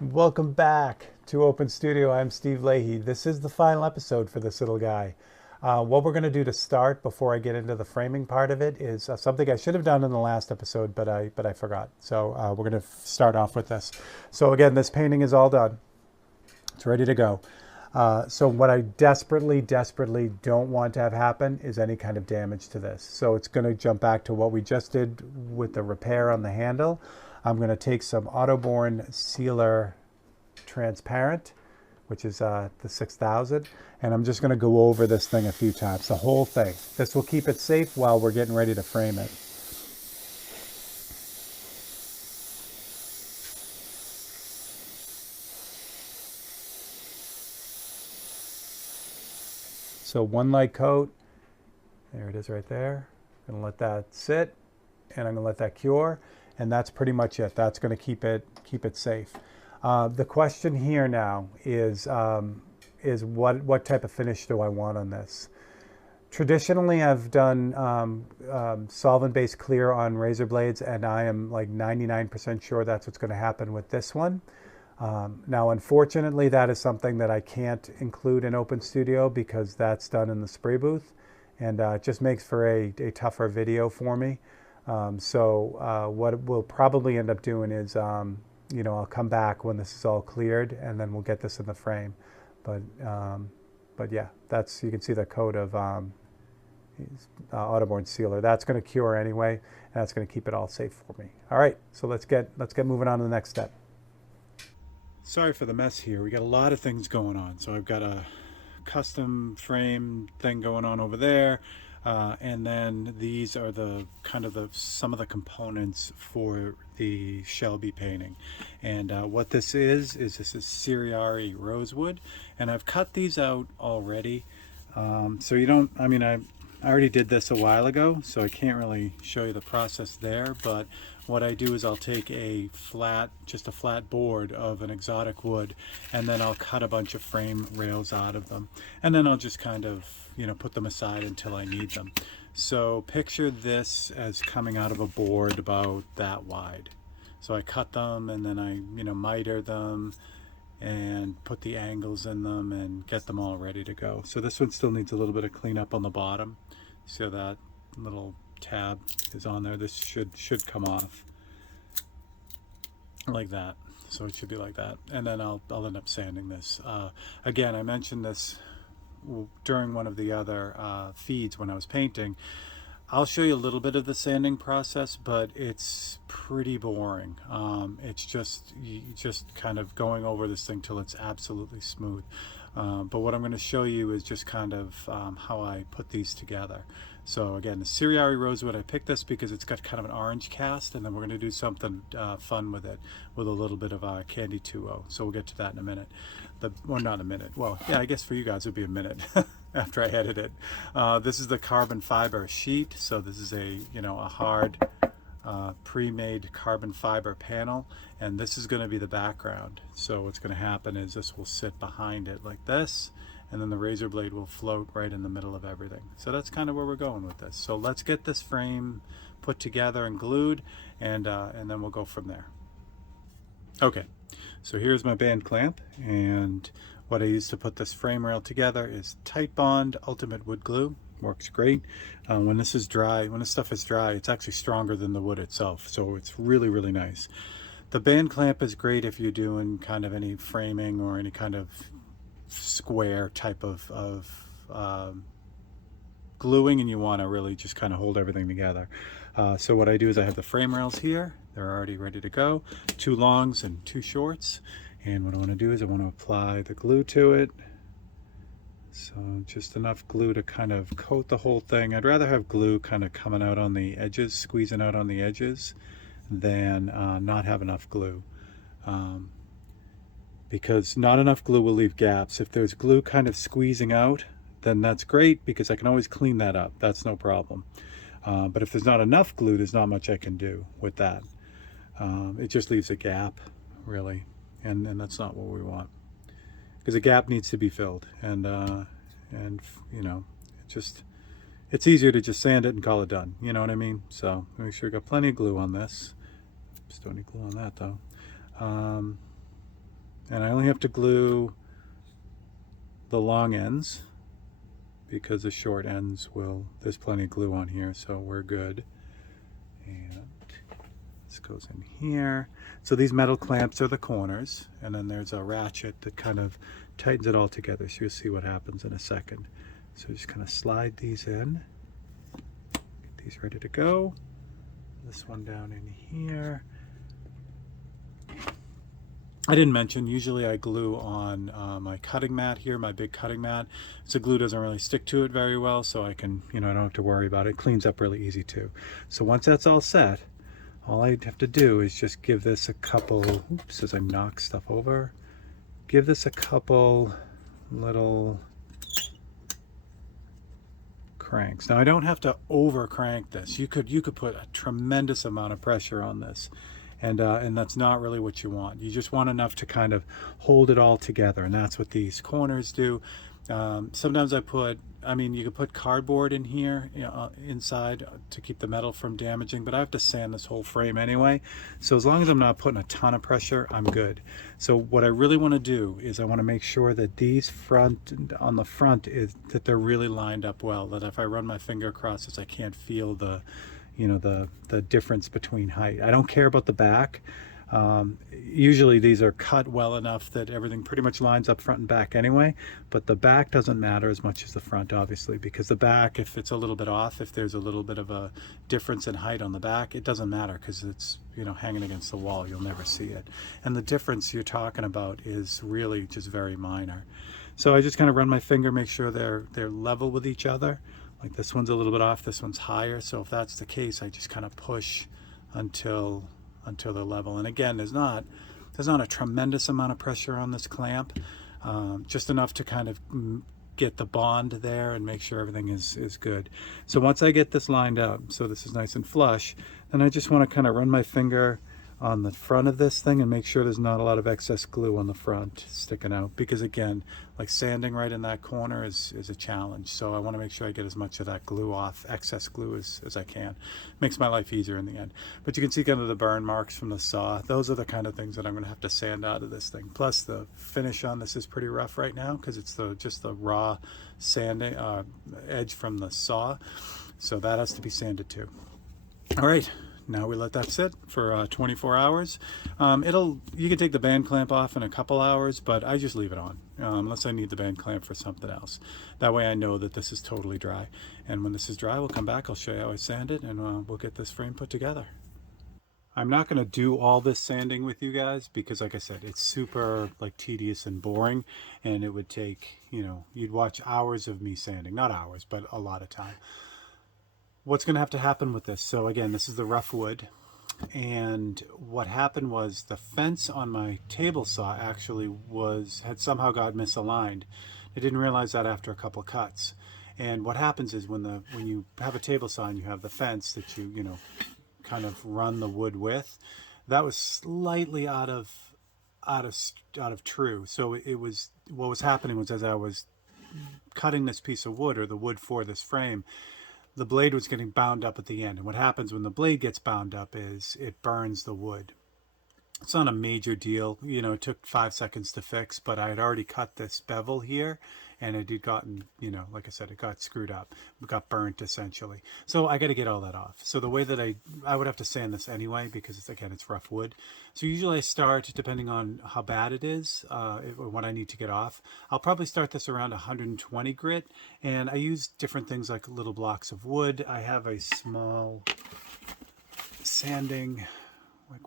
Welcome back to Open Studio. I'm Steve Leahy. This is the final episode for this little guy. What we're going to do to start before I get into the framing part of it is something I should have done in the last episode, but I forgot. So we're going to start off with this. So again, this painting is all done. It's ready to go. So what I desperately don't want to have happen is any kind of damage to this. So it's going to jump back to what we just did with the repair on the handle. I'm going to take some Autoborn Sealer Transparent, which is the 6000, and I'm just going to go over this thing a few times, the whole thing. This will keep it safe while we're getting ready to frame it. So one light coat, there it is right there. I'm going to let that sit, and I'm going to let that cure, and that's pretty much it. That's going to keep it safe. The question here now is what type of finish do I want on this? Traditionally, I've done solvent-based clear on razor blades, and I am like 99% sure that's what's going to happen with this one. Now, unfortunately, that is something that I can't include in Open Studio because that's done in the spray booth, and it just makes for a tougher video for me. What we'll probably end up doing is, I'll come back when this is all cleared, and then we'll get this in the frame. But yeah, you can see the coat of Autoborn Sealer. That's going to cure anyway, and that's going to keep it all safe for me. All right, so let's get moving on to the next step. Sorry for the mess here. We got a lot of things going on. So I've got a custom frame thing going on over there. And then these are some of the components for the Shelby painting. And what this is Siriari rosewood. And I've cut these out already. So you don't, I already did this a while ago, so I can't really show you the process there, but what I do is I'll take just a flat board of an exotic wood, and then I'll cut a bunch of frame rails out of them. And then I'll just kind of, put them aside until I need them. So picture this as coming out of a board about that wide. So I cut them, and then I, miter them, and put the angles in them and get them all ready to go. So this one still needs a little bit of cleanup on the bottom. So that little tab is on there. This should come off like that. So it should be like that. And then I'll end up sanding this. Again, I mentioned this during one of the other feeds when I was painting. I'll show you a little bit of the sanding process, but it's pretty boring. It's just kind of going over this thing till it's absolutely smooth. But what I'm going to show you is just kind of how I put these together. So again, the Siriari rosewood, I picked this because it's got kind of an orange cast, and then we're going to do something fun with it with a little bit of Candy 2O. So we'll get to that in a minute. Well, not a minute. Well, yeah, I guess for you guys it would be a minute after I edit it. This is the carbon fiber sheet. So this is a hard pre-made carbon fiber panel, and this is going to be the background. So what's going to happen is this will sit behind it like this, and then the razor blade will float right in the middle of everything. So that's kind of where we're going with this. So let's get this frame put together and glued, and then we'll go from there. Okay, so here's my band clamp, and what I use to put this frame rail together is Titebond Ultimate Wood Glue. Works great. When this stuff is dry, it's actually stronger than the wood itself, so it's really nice. The band clamp is great if you're doing kind of any framing or any kind of square type of gluing, and you want to really just kind of hold everything together. So what I do is I have the frame rails here. They're already ready to go. 2 longs and 2 shorts. And what I want to do is I want to apply the glue to it. So just enough glue to kind of coat the whole thing. I'd rather have glue kind of coming out on the edges, squeezing out on the edges, than not have enough glue. Because not enough glue will leave gaps. If there's glue kind of squeezing out, then that's great because I can always clean that up. That's no problem. But if there's not enough glue, there's not much I can do with that. It just leaves a gap, really, and that's not what we want. Because a gap needs to be filled, and it's easier to just sand it and call it done. You know what I mean? So make sure you got plenty of glue on this. Just don't need glue on that though. And I only have to glue the long ends because the short ends there's plenty of glue on here, so we're good. And this goes in here. So these metal clamps are the corners, and then there's a ratchet that kind of tightens it all together. So you'll see what happens in a second. So just kind of slide these in, get these ready to go. This one down in here. I didn't mention, usually I glue on my cutting mat here, my big cutting mat. So glue doesn't really stick to it very well, so I can, I don't have to worry about it. It cleans up really easy too. So once that's all set, all I have to do is just give this a couple, oops, as I knock stuff over, give this a couple little cranks. Now I don't have to over crank this. You could put a tremendous amount of pressure on this. And that's not really what you want. You just want enough to kind of hold it all together, and that's what these corners do. Sometimes you could put cardboard in here, inside to keep the metal from damaging, but I have to sand this whole frame anyway. So as long as I'm not putting a ton of pressure, I'm good. So what I really want to do is I want to make sure that these on the front is that they're really lined up well, that if I run my finger across this, I can't feel the difference between height. I don't care about the back. Usually these are cut well enough that everything pretty much lines up front and back anyway, but the back doesn't matter as much as the front, obviously, because the back, if it's a little bit off, if there's a little bit of a difference in height on the back, it doesn't matter because it's hanging against the wall. You'll never see it, and the difference you're talking about is really just very minor. So I just kind of run my finger, make sure they're level with each other. Like this one's a little bit off, this one's higher. So if that's the case, I just kind of push until they're level. And again, there's not a tremendous amount of pressure on this clamp, just enough to kind of get the bond there and make sure everything is good. So once I get this lined up, so this is nice and flush, then I just want to kind of run my finger on the front of this thing and make sure there's not a lot of excess glue on the front sticking out, because again, like sanding right in that corner is a challenge. So I want to make sure I get as much of that glue off, excess glue as I can. Makes my life easier in the end. But you can see kind of the burn marks from the saw. Those are the kind of things that I'm going to have to sand out of this thing. Plus the finish on this is pretty rough right now because it's just the raw sanding edge from the saw. So that has to be sanded too. All right. Now we let that sit for 24 hours. You can take the band clamp off in a couple hours, but I just leave it on unless I need the band clamp for something else. That way I know that this is totally dry. And when this is dry, we'll come back, I'll show you how I sand it, and we'll get this frame put together. I'm not going to do all this sanding with you guys because, like I said, it's super tedious and boring, and it would take, you'd watch hours of me sanding. Not hours, but a lot of time. What's going to have to happen with this? So again, this is the rough wood, and what happened was the fence on my table saw actually had somehow got misaligned. I didn't realize that after a couple cuts. And what happens is when you have a table saw and you have the fence that you kind of run the wood with, that was slightly out of true. So what was happening was, as I was cutting this piece of wood, or the wood for this frame, the blade was getting bound up at the end. And what happens when the blade gets bound up is it burns the wood. It's not a major deal. It took 5 seconds to fix, but I had already cut this bevel here, and it had gotten, like I said, it got screwed up. It got burnt essentially. So I got to get all that off. So the way that I would have to sand this anyway, because it's rough wood. So usually I start, depending on how bad it is, or what I need to get off, I'll probably start this around 120 grit. And I use different things like little blocks of wood. I have a small sanding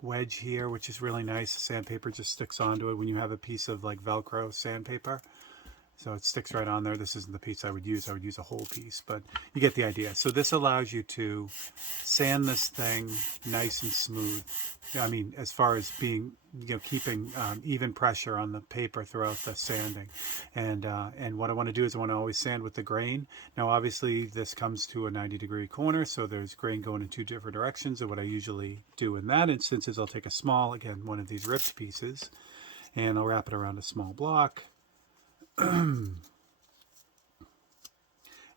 wedge here, which is really nice. Sandpaper just sticks onto it when you have a piece of Velcro sandpaper. So it sticks right on there. This isn't the piece I would use. I would use a whole piece, but you get the idea. So this allows you to sand this thing nice and smooth. I mean, as far as being, keeping even pressure on the paper throughout the sanding. And what I want to do is I want to always sand with the grain. Now, obviously, this comes to a 90-degree corner, so there's grain going in 2 different directions. And what I usually do in that instance is I'll take a small, again, one of these ripped pieces, and I'll wrap it around a small block. And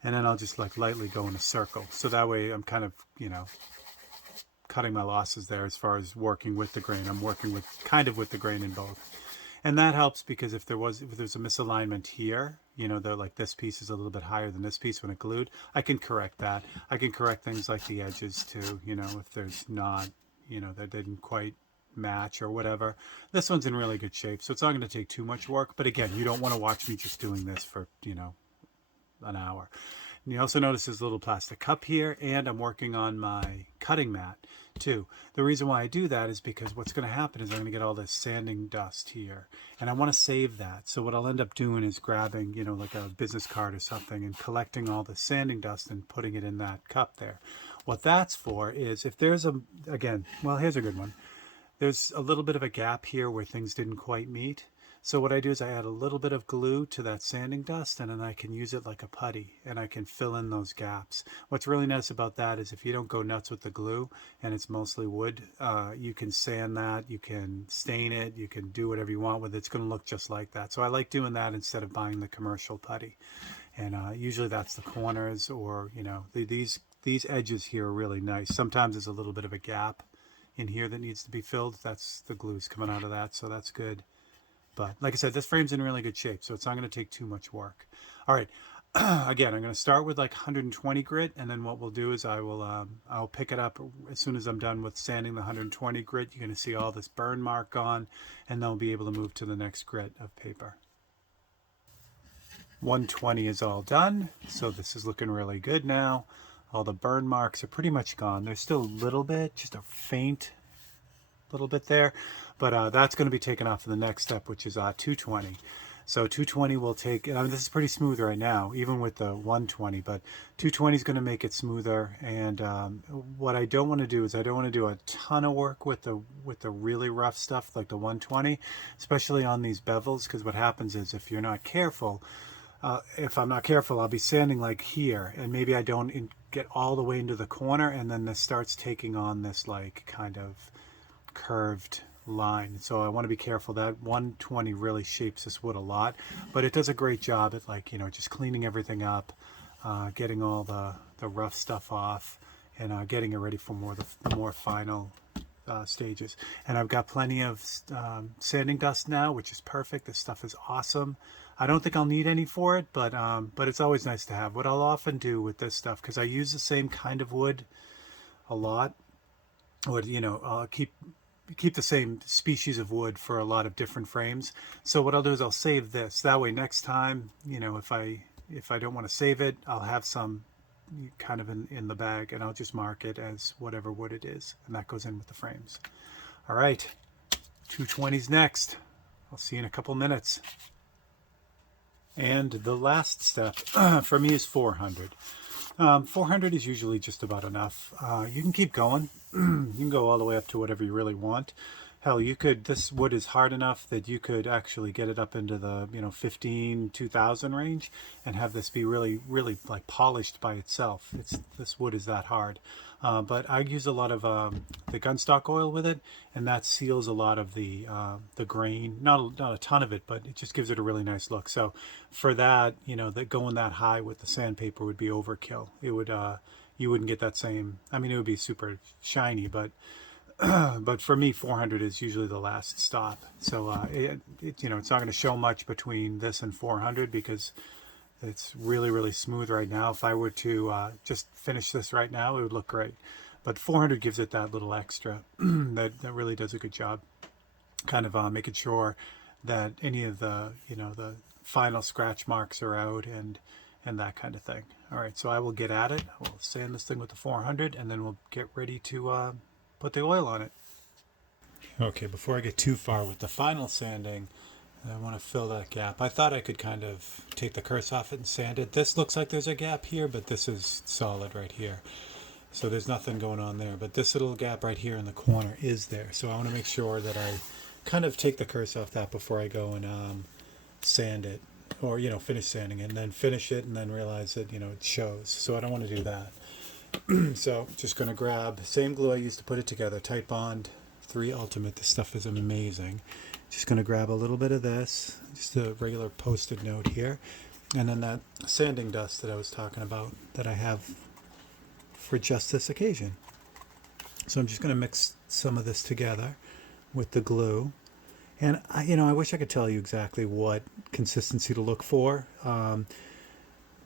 then I'll just lightly go in a circle. So that way I'm kind of, cutting my losses there as far as working with the grain. I'm working with the grain in both. And that helps because if there's a misalignment here, you know, like this piece is a little bit higher than this piece when it glued, I can correct that. I can correct things like the edges too, you know, if there's not, you know, that didn't quite match or whatever. This one's in really good shape, so it's not going to take too much work. But again, you don't want to watch me just doing this for, you know, an hour. And you also notice there's a little plastic cup here, and I'm working on my cutting mat too. The reason why I do that is because what's going to happen is I'm going to get all this sanding dust here, and I want to save that. So what I'll end up doing is grabbing, you know, like a business card or something and collecting all the sanding dust and putting it in that cup there. What that's for is if there's again, well, here's a good one. There's a little bit of a gap here where things didn't quite meet. So what I do is I add a little bit of glue to that sanding dust, and then I can use it like a putty, and I can fill in those gaps. What's really nice about that is if you don't go nuts with the glue and it's mostly wood, you can sand that, you can stain it, you can do whatever you want with it. It's going to look just like that. So I like doing that instead of buying the commercial putty. And usually that's the corners, or, you know, these edges here are really nice. Sometimes there's a little bit of a gap in here that needs to be filled. That's the glue's coming out of that, so that's good. But like I said, this frame's in really good shape, so it's not going to take too much work. All right, again, I'm going to start with like 120 grit, and then what we'll do is I'll pick it up as soon as I'm done with sanding the 120 grit. You're going to see all this burn mark gone, and then we'll be able to move to the next grit of paper. 120 is all done, so this is looking really good now. All the burn marks are pretty much gone. There's still a little bit, just a faint little bit there, but that's going to be taken off in the next step, which is 220. So 220 will take, I mean, this is pretty smooth right now, even with the 120, but 220 is going to make it smoother. And what I don't want to do is I don't want to do a ton of work with the really rough stuff like the 120, especially on these bevels, because what happens is if you're not careful, if I'm not careful, I'll be sanding like here, and maybe I don't get all the way into the corner, and then this starts taking on this like kind of curved line. So I want to be careful. That 120 really shapes this wood a lot, but it does a great job at, like, you know, just cleaning everything up, getting all the rough stuff off, and getting it ready for the more final stages. And I've got plenty of sanding dust now, which is perfect. This stuff is awesome. I don't think I'll need any for it, but it's always nice to have. What I'll often do with this stuff, because I use the same kind of wood a lot, or, you know, I'll keep the same species of wood for a lot of different frames. So what I'll do is I'll save this. That way next time, you know, if I don't want to save it, I'll have some kind of in the bag, and I'll just mark it as whatever wood it is, and that goes in with the frames. All right, 220's next. I'll see you in a couple minutes. And the last step for me is 400. 400 is usually just about enough. You can keep going. You can go all the way up to whatever you really want. Hell, this wood is hard enough that you could actually get it up into the, you know, 15, 2000 range and have this be really, really like polished by itself. This wood is that hard. But I use a lot of the gunstock oil with it, and that seals a lot of the grain. Not a ton of it, but it just gives it a really nice look. So for that, you know, going that high with the sandpaper would be overkill. It would you wouldn't get that same. I mean, it would be super shiny, but but for me, 400 is usually the last stop. So you know, it's not going to show much between this and 400 because it's really, really smooth right now. If I were to just finish this right now, it would look great. But 400 gives it that little extra that really does a good job, kind of making sure that any of the, you know, the final scratch marks are out and that kind of thing. All right, so I will get at it. We'll sand this thing with the 400, and then we'll get ready to put the oil on it. Okay, before I get too far with the final sanding, I want to fill that gap. I thought I could kind of take the curse off it and sand it. This looks like there's a gap here, but this is solid right here. So there's nothing going on there. But this little gap right here in the corner is there. So I want to make sure that I kind of take the curse off that before I go and sand it. Or, you know, finish sanding it and then finish it and then realize that, you know, it shows. So I don't want to do that. So just going to grab the same glue I used to put it together. Tight Bond 3 Ultimate. This stuff is amazing. Just going to grab a little bit of this, just a regular Post-it note here, and then that sanding dust that I was talking about that I have for just this occasion. So I'm just going to mix some of this together with the glue, And I wish I could tell you exactly what consistency to look for,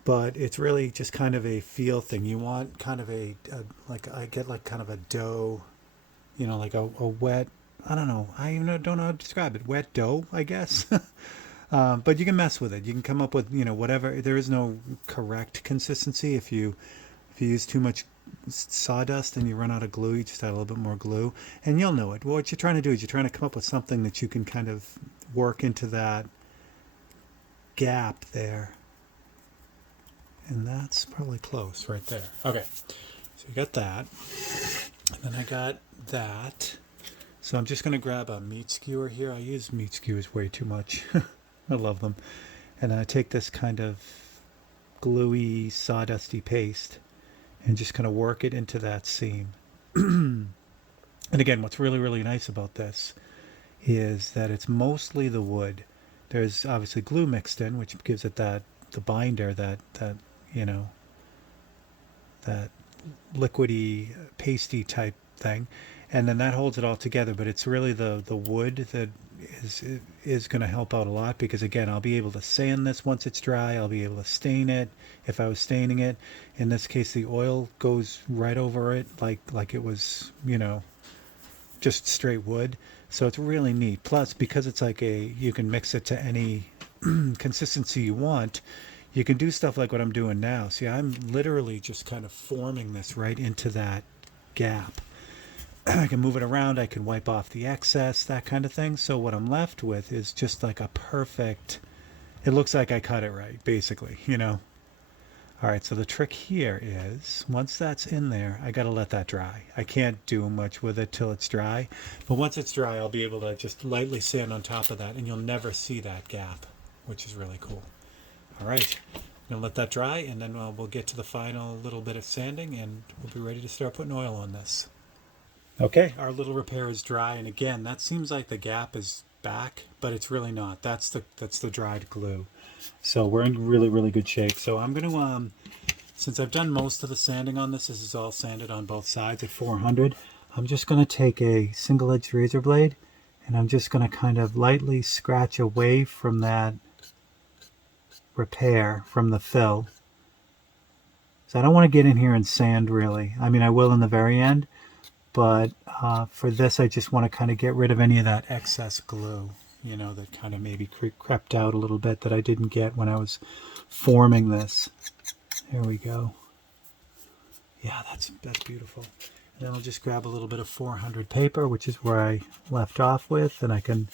but it's really just kind of a feel thing. You want kind of like I get like kind of a dough, like a wet. I don't know. I even don't know how to describe it. Wet dough, I guess. But you can mess with it. You can come up with whatever. There is no correct consistency. If you use too much sawdust and you run out of glue, you just add a little bit more glue, and you'll know it. Well, what you're trying to do is you're trying to come up with something that you can kind of work into that gap there, and that's probably close right there. Okay, so you got that, and then I got that. So I'm just going to grab a meat skewer here. I use meat skewers way too much. I love them. And I take this kind of gluey, sawdusty paste and just kind of work it into that seam. And again, what's really, really nice about this is that it's mostly the wood. There's obviously glue mixed in, which gives it the binder, you know, that liquidy, pasty type thing. And then that holds it all together, but it's really the wood that is going to help out a lot, because again, I'll be able to sand this once it's dry. I'll be able to stain it if I was staining it. In this case, the oil goes right over it like it was, just straight wood. So it's really neat. Plus, because it's like you can mix it to any consistency you want. You can do stuff like what I'm doing now. See, I'm literally just kind of forming this right into that gap. I can move it around. I can wipe off the excess, that kind of thing. So what I'm left with is just like a perfect, it looks like I cut it right, basically. All right, so the trick here is once that's in there, I got to let that dry. I can't do much with it till it's dry. But once it's dry, I'll be able to just lightly sand on top of that, and you'll never see that gap, which is really cool. All right, I'm going to let that dry, and then we'll get to the final little bit of sanding, and we'll be ready to start putting oil on this. Okay, our little repair is dry, and again, that seems like the gap is back, but it's really not. That's the dried glue. So we're in really, really good shape. So I'm going to, since I've done most of the sanding on this is all sanded on both sides at 400, I'm just going to take a single-edged razor blade, and I'm just going to kind of lightly scratch away from that repair, from the fill. So I don't want to get in here and sand really. I mean, I will in the very end, but for this, I just want to kind of get rid of any of that excess glue, that kind of maybe crept out a little bit that I didn't get when I was forming this. There we go. Yeah, that's beautiful. And then I'll just grab a little bit of 400 paper, which is where I left off with, and I can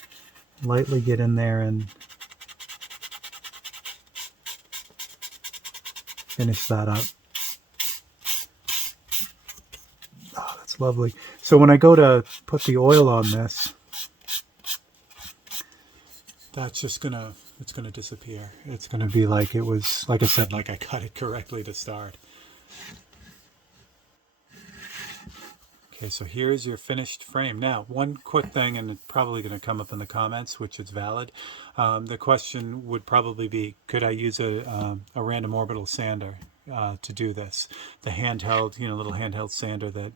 lightly get in there and finish that up. Oh, that's lovely. So when I go to put the oil on this, that's just it's gonna disappear. It's gonna be like it was, like I said, like I cut it correctly to start. Okay, so here's your finished frame. Now, one quick thing, and it's probably going to come up in the comments, which is valid. The question would probably be, could I use a random orbital sander to do this? The handheld, little handheld sander that,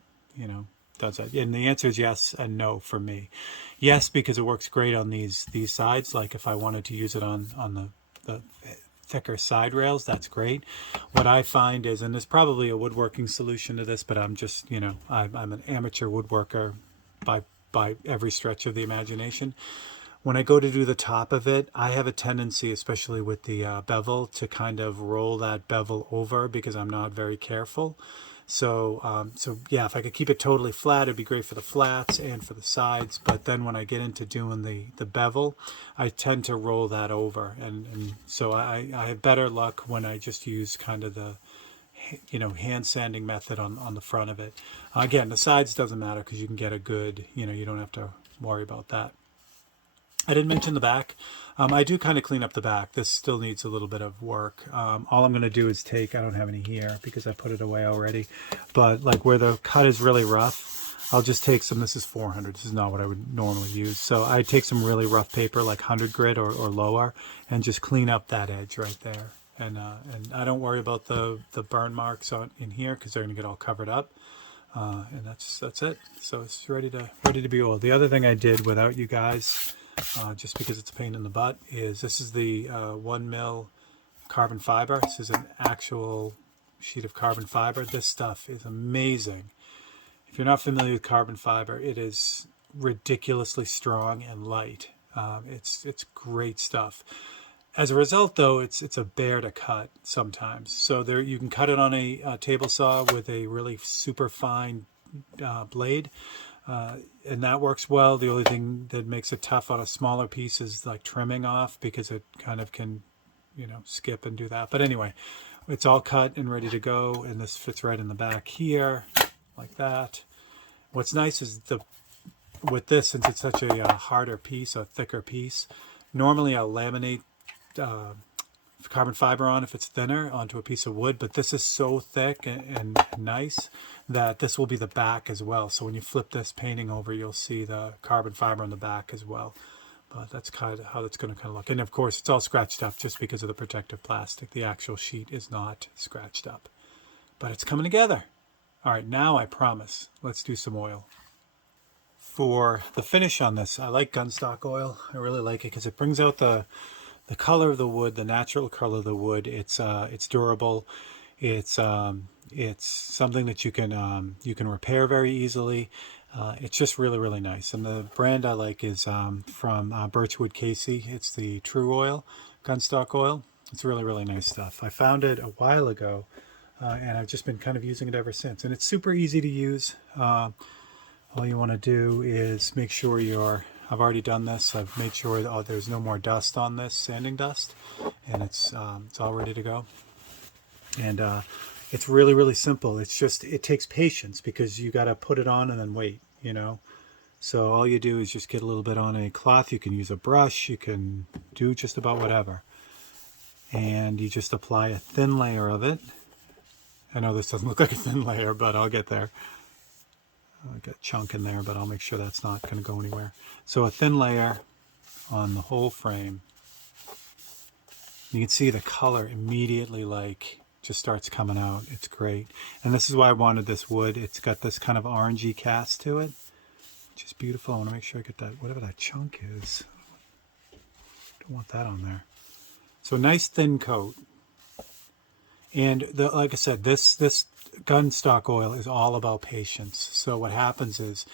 does that. And the answer is yes and no for me. Yes, because it works great on these sides. Like if I wanted to use it on the thicker side rails, that's great. What I find is, and there's probably a woodworking solution to this, but I'm just, I'm an amateur woodworker by every stretch of the imagination. When I go to do the top of it, I have a tendency, especially with the bevel, to kind of roll that bevel over because I'm not very careful. So yeah, if I could keep it totally flat, it'd be great for the flats and for the sides. But then when I get into doing the bevel, I tend to roll that over. And so I have better luck when I just use kind of the, hand sanding method on the front of it. Again, the sides doesn't matter because you can get a good, you don't have to worry about that. I didn't mention the back. I do kind of clean up the back. This still needs a little bit of work. All I'm going to do is take, I don't have any here because I put it away already, but like where the cut is really rough, I'll just take some, this is 400, this is not what I would normally use. So I take some really rough paper like 100 grit or lower and just clean up that edge right there. And I don't worry about the burn marks in here because they're going to get all covered up. And that's it. So it's ready to be oiled. The other thing I did without you guys just because it's a pain in the butt, is this is the 1 mil carbon fiber. This is an actual sheet of carbon fiber. This stuff is amazing. If you're not familiar with carbon fiber, it is ridiculously strong and light. It's great stuff. As a result, though, it's a bear to cut sometimes. So there, you can cut it on a table saw with a really super fine blade, and that works well. The only thing that makes it tough on a smaller piece is like trimming off, because it kind of can, skip and do that. But anyway, it's all cut and ready to go, and this fits right in the back here, like that. What's nice is with this, since it's such a harder piece, a thicker piece, normally I'll laminate carbon fiber on, if it's thinner, onto a piece of wood, but this is so thick and nice that this will be the back as well. So when you flip this painting over, you'll see the carbon fiber on the back as well. But that's kind of how it's going to kind of look. And of course, it's all scratched up just because of the protective plastic. The actual sheet is not scratched up, but it's coming together. All right, now I promise, let's do some oil. For the finish on this, I like gunstock oil. I really like it because it brings out the color of the wood, the natural color of the wood. It's durable. It's something that you can repair very easily. It's just really, really nice. And the brand I like is from Birchwood Casey. It's the True Oil, gunstock oil. It's really, really nice stuff. I found it a while ago, and I've just been kind of using it ever since. And it's super easy to use. All you want to do is make sure I've already done this. I've made sure that there's no more dust on this, sanding dust, and it's all ready to go. And it's really, really simple. It's just, it takes patience because you got to put it on and then wait, So all you do is just get a little bit on a cloth. You can use a brush. You can do just about whatever. And you just apply a thin layer of it. I know this doesn't look like a thin layer, but I'll get there. I got a chunk in there, but I'll make sure that's not going to go anywhere. So a thin layer on the whole frame. You can see the color immediately just starts coming out. It's great. And this is why I wanted this wood. It's got this kind of orangey cast to it, which is beautiful. I want to make sure I get that, whatever that chunk is. Don't want that on there. So a nice thin coat. And like I said, this gunstock oil is all about patience. So what happens is,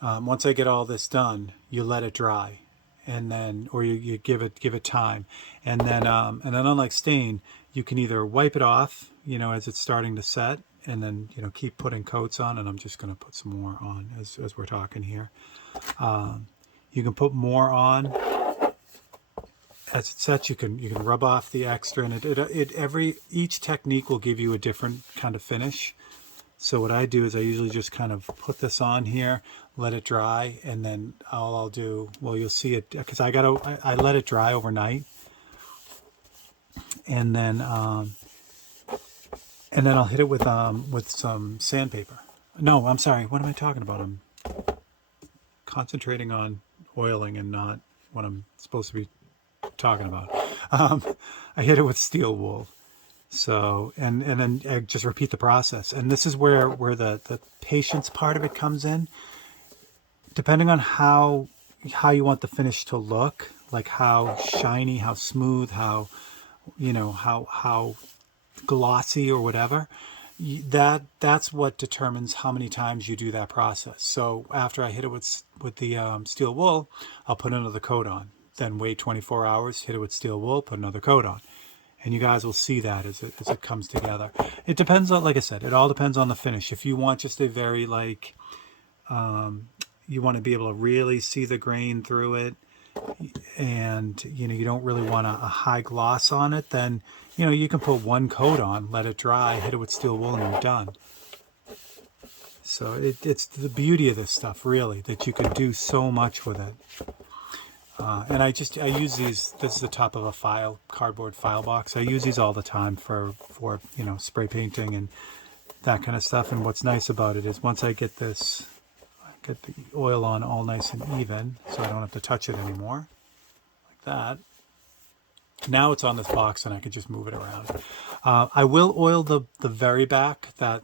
once I get all this done, you let it dry, and then, or you give it time, and then unlike stain, you can either wipe it off, as it's starting to set, and then keep putting coats on. And I'm just going to put some more on as we're talking here. You can put more on. As it sets, you can rub off the extra, and each technique will give you a different kind of finish. So what I do is I usually just kind of put this on here, let it dry, and then all I'll do, well, you'll see it because I let it dry overnight, and then I'll hit it with some sandpaper. No, I'm sorry. What am I talking about? I'm concentrating on oiling and not what I'm supposed to be talking about. I hit it with steel wool. So, and then I just repeat the process. And this is where the patience part of it comes in. Depending on how you want the finish to look, like how shiny, how smooth, how glossy or whatever, that's what determines how many times you do that process. So after I hit it with the steel wool, I'll put another coat on. Then wait 24 hours, hit it with steel wool, put another coat on. And you guys will see that as it comes together. It depends on, like I said, it all depends on the finish. If you want just a very you want to be able to really see the grain through it, and you don't really want a high gloss on it, then you can put one coat on, let it dry, hit it with steel wool, and you're done. So it's the beauty of this stuff, really, that you can do so much with it. And I use these. This is the top of a cardboard file box. I use these all the time for spray painting and that kind of stuff. And what's nice about it is once I get the oil on all nice and even, so I don't have to touch it anymore, like that. Now it's on this box and I can just move it around. I will oil the very back, that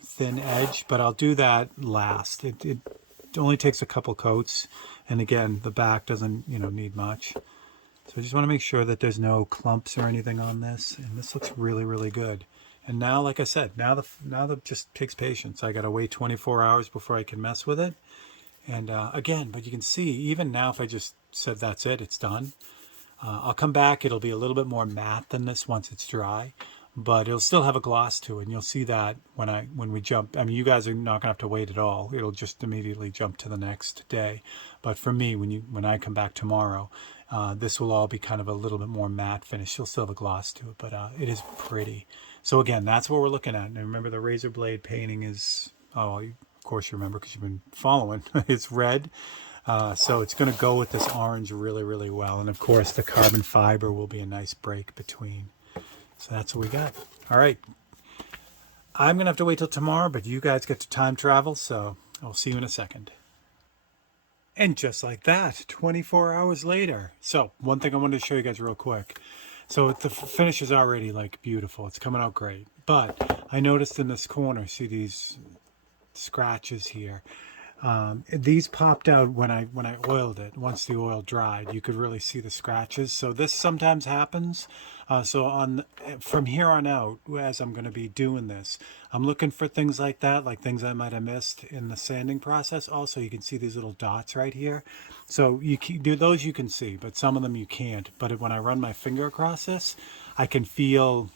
thin edge, but I'll do that last. It only takes a couple coats. And again, the back doesn't, need much. So I just want to make sure that there's no clumps or anything on this. And this looks really, really good. And now, like I said, now the just takes patience. I got to wait 24 hours before I can mess with it. And again, but you can see, even now, if I just said that's it, it's done. I'll come back. It'll be a little bit more matte than this once it's dry, but it'll still have a gloss to it. And you'll see that when we jump. I mean, you guys are not gonna have to wait at all. It'll just immediately jump to the next day. But for me, when I come back tomorrow, this will all be kind of a little bit more matte finish. You'll still have a gloss to it, but it is pretty. So again, that's what we're looking at. And remember, the razor blade painting is, of course you remember because you've been following. It's red. So it's going to go with this orange really, really well. And of course, the carbon fiber will be a nice break between. So that's what we got. All right. I'm going to have to wait till tomorrow, but you guys get to time travel. So I'll see you in a second. And just like that, 24 hours later. So one thing I wanted to show you guys real quick. So the finish is already like beautiful. It's coming out great. But I noticed in this corner, see these scratches here. These popped out when I oiled it. Once the oil dried, you could really see the scratches. So this sometimes happens. From here on out, as I'm going to be doing this, I'm looking for things like that, like things I might have missed in the sanding process. Also, you can see these little dots right here. So you can do those, you can see, but some of them you can't. But when I run my finger across this, I can feel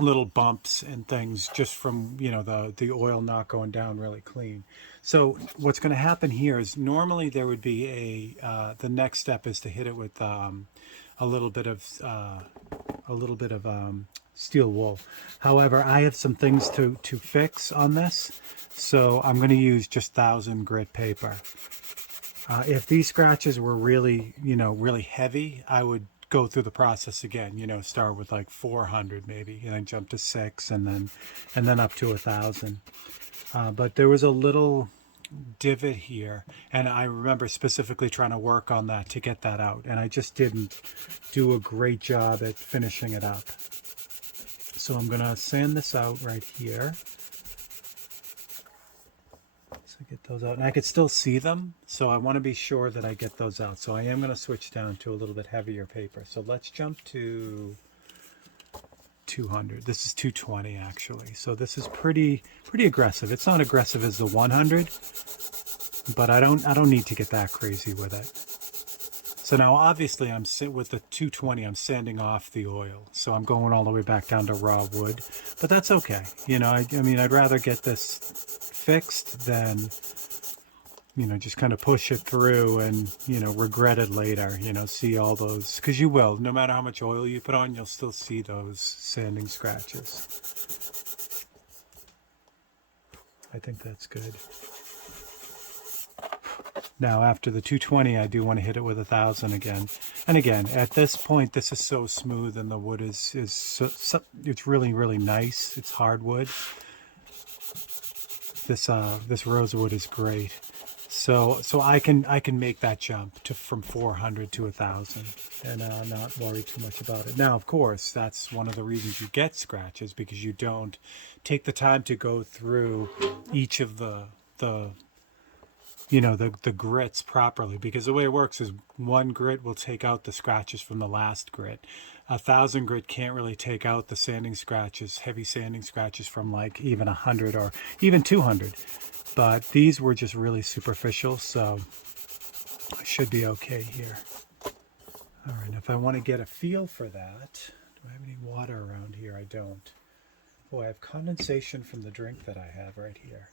little bumps and things just from the oil not going down really clean. So what's going to happen here is normally there would be the next step is to hit it with a little bit of steel wool. However, I have some things to fix on this, so I'm going to use just 1000 grit paper. If these scratches were really really heavy, I would go through the process again, start with like 400 maybe, and then jump to 6, and then up to 1000. But there was a little divot here, and I remember specifically trying to work on that to get that out, and I just didn't do a great job at finishing it up. So I'm gonna sand this out right here. So get those out, and I could still see them, so I want to be sure that I get those out. So I am going to switch down to a little bit heavier paper. So let's jump to 200. This is 220 actually. So this is pretty aggressive. It's not aggressive as the 100, but I don't need to get that crazy with it. So now obviously with the 220, I'm sanding off the oil. So I'm going all the way back down to raw wood, but that's okay. I mean, I'd rather get this fixed than, just kind of push it through and, regret it later, see all those, because you will, no matter how much oil you put on, you'll still see those sanding scratches. I think that's good. Now, after the 220, I do want to hit it with 1000 again. And again, at this point, this is so smooth, and the wood is it's really, really nice. It's hardwood. This rosewood is great. So I can make that jump from 400 to 1000, and not worry too much about it. Now, of course, that's one of the reasons you get scratches, because you don't take the time to go through each of the grits properly, because the way it works is one grit will take out the scratches from the last grit. 1000 grit can't really take out the sanding scratches, heavy sanding scratches from like even 100 or even 200. But these were just really superficial, so I should be okay here. All right, if I want to get a feel for that, do I have any water around here? I don't. Oh, I have condensation from the drink that I have right here.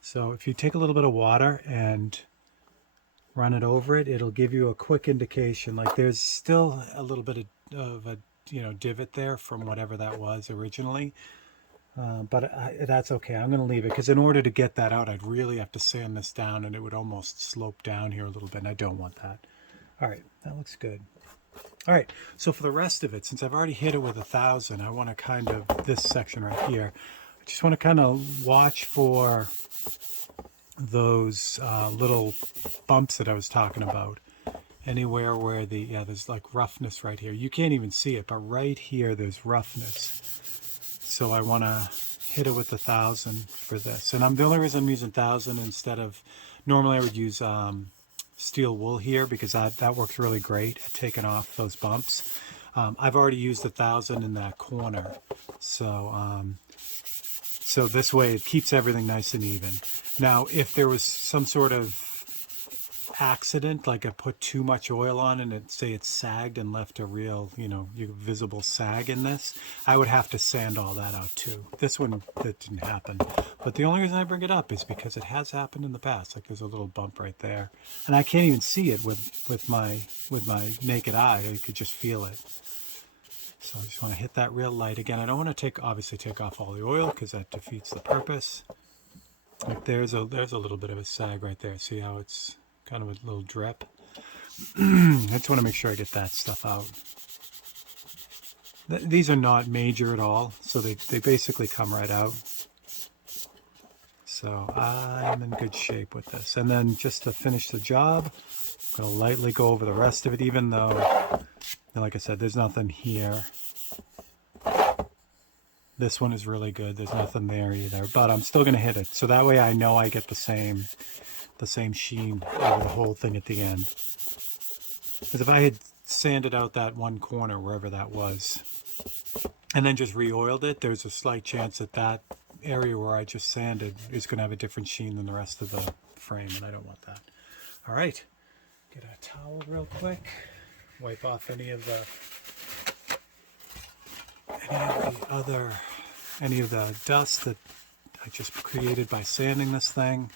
So if you take a little bit of water and run it over it, it'll give you a quick indication. Like there's still a little bit of a divot there from whatever that was originally. But that's okay. I'm going to leave it, because in order to get that out, I'd really have to sand this down, and it would almost slope down here a little bit, and I don't want that. All right, that looks good. All right, so for the rest of it, since I've already hit it with 1000, I want to kind of, this section right here, I just want to kind of watch for those little bumps that I was talking about. Anywhere where there's like roughness right here. You can't even see it, but right here there's roughness. So I want to hit it with 1,000 for this. And the only reason I'm using 1,000 instead of, normally I would use steel wool here because that works really great at taking off those bumps. I've already used 1,000 in that corner. So this way it keeps everything nice and even. Now, if there was some sort of accident, like I put too much oil on and say it sagged and left a real, visible sag in this, I would have to sand all that out too. This one, that didn't happen. But the only reason I bring it up is because it has happened in the past. Like there's a little bump right there. And I can't even see it with my naked eye. I could just feel it. So I just want to hit that real light. Again, I don't want to obviously take off all the oil because that defeats the purpose. Like there's a little bit of a sag right there. See how it's kind of a little drip? I just want to make sure I get that stuff out. These are not major at all, so they basically come right out. So I'm in good shape with this. And then just to finish the job, I'm going to lightly go over the rest of it, even though, like I said, there's nothing here. This one is really good. There's nothing there either, but I'm still going to hit it. So that way I know I get the same sheen over the whole thing at the end. Because if I had sanded out that one corner, wherever that was, and then just re-oiled it, there's a slight chance that area where I just sanded is going to have a different sheen than the rest of the frame, and I don't want that. All right, get a towel real quick, wipe off any of the dust that I just created by sanding this thing.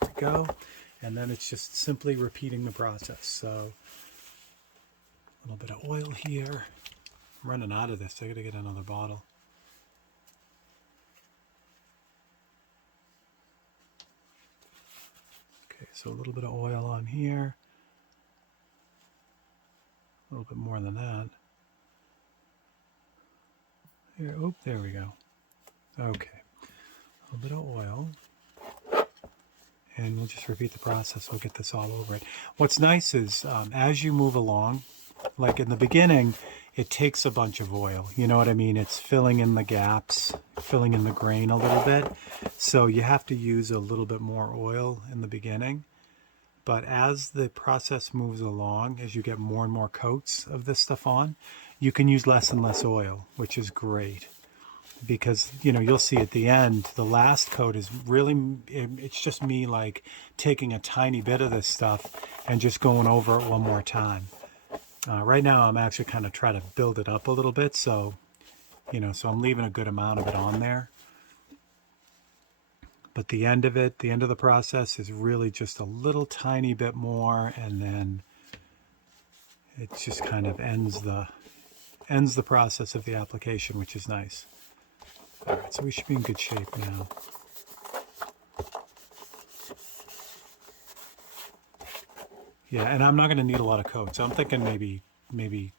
There we go. And then it's just simply repeating the process. So a little bit of oil here. I'm running out of this. I gotta get another bottle. Okay, so a little bit of oil on here. A little bit more than that. Here, oh, there we go. Okay, a little bit of oil. And we'll just repeat the process. We'll get this all over it. What's nice is as you move along, like in the beginning, it takes a bunch of oil. You know what I mean? It's filling in the gaps, filling in the grain a little bit. So you have to use a little bit more oil in the beginning. But as the process moves along, as you get more and more coats of this stuff on, you can use less and less oil, which is great. Because, you'll see at the end, the last coat is really, it's just me like taking a tiny bit of this stuff and just going over it one more time. Right now, I'm actually kind of trying to build it up a little bit. So, so I'm leaving a good amount of it on there. But the end of it, the end of the process is really just a little tiny bit more. And then it just kind of ends the process of the application, which is nice. All right, so we should be in good shape now. Yeah, and I'm not going to need a lot of coats. I'm thinking maybe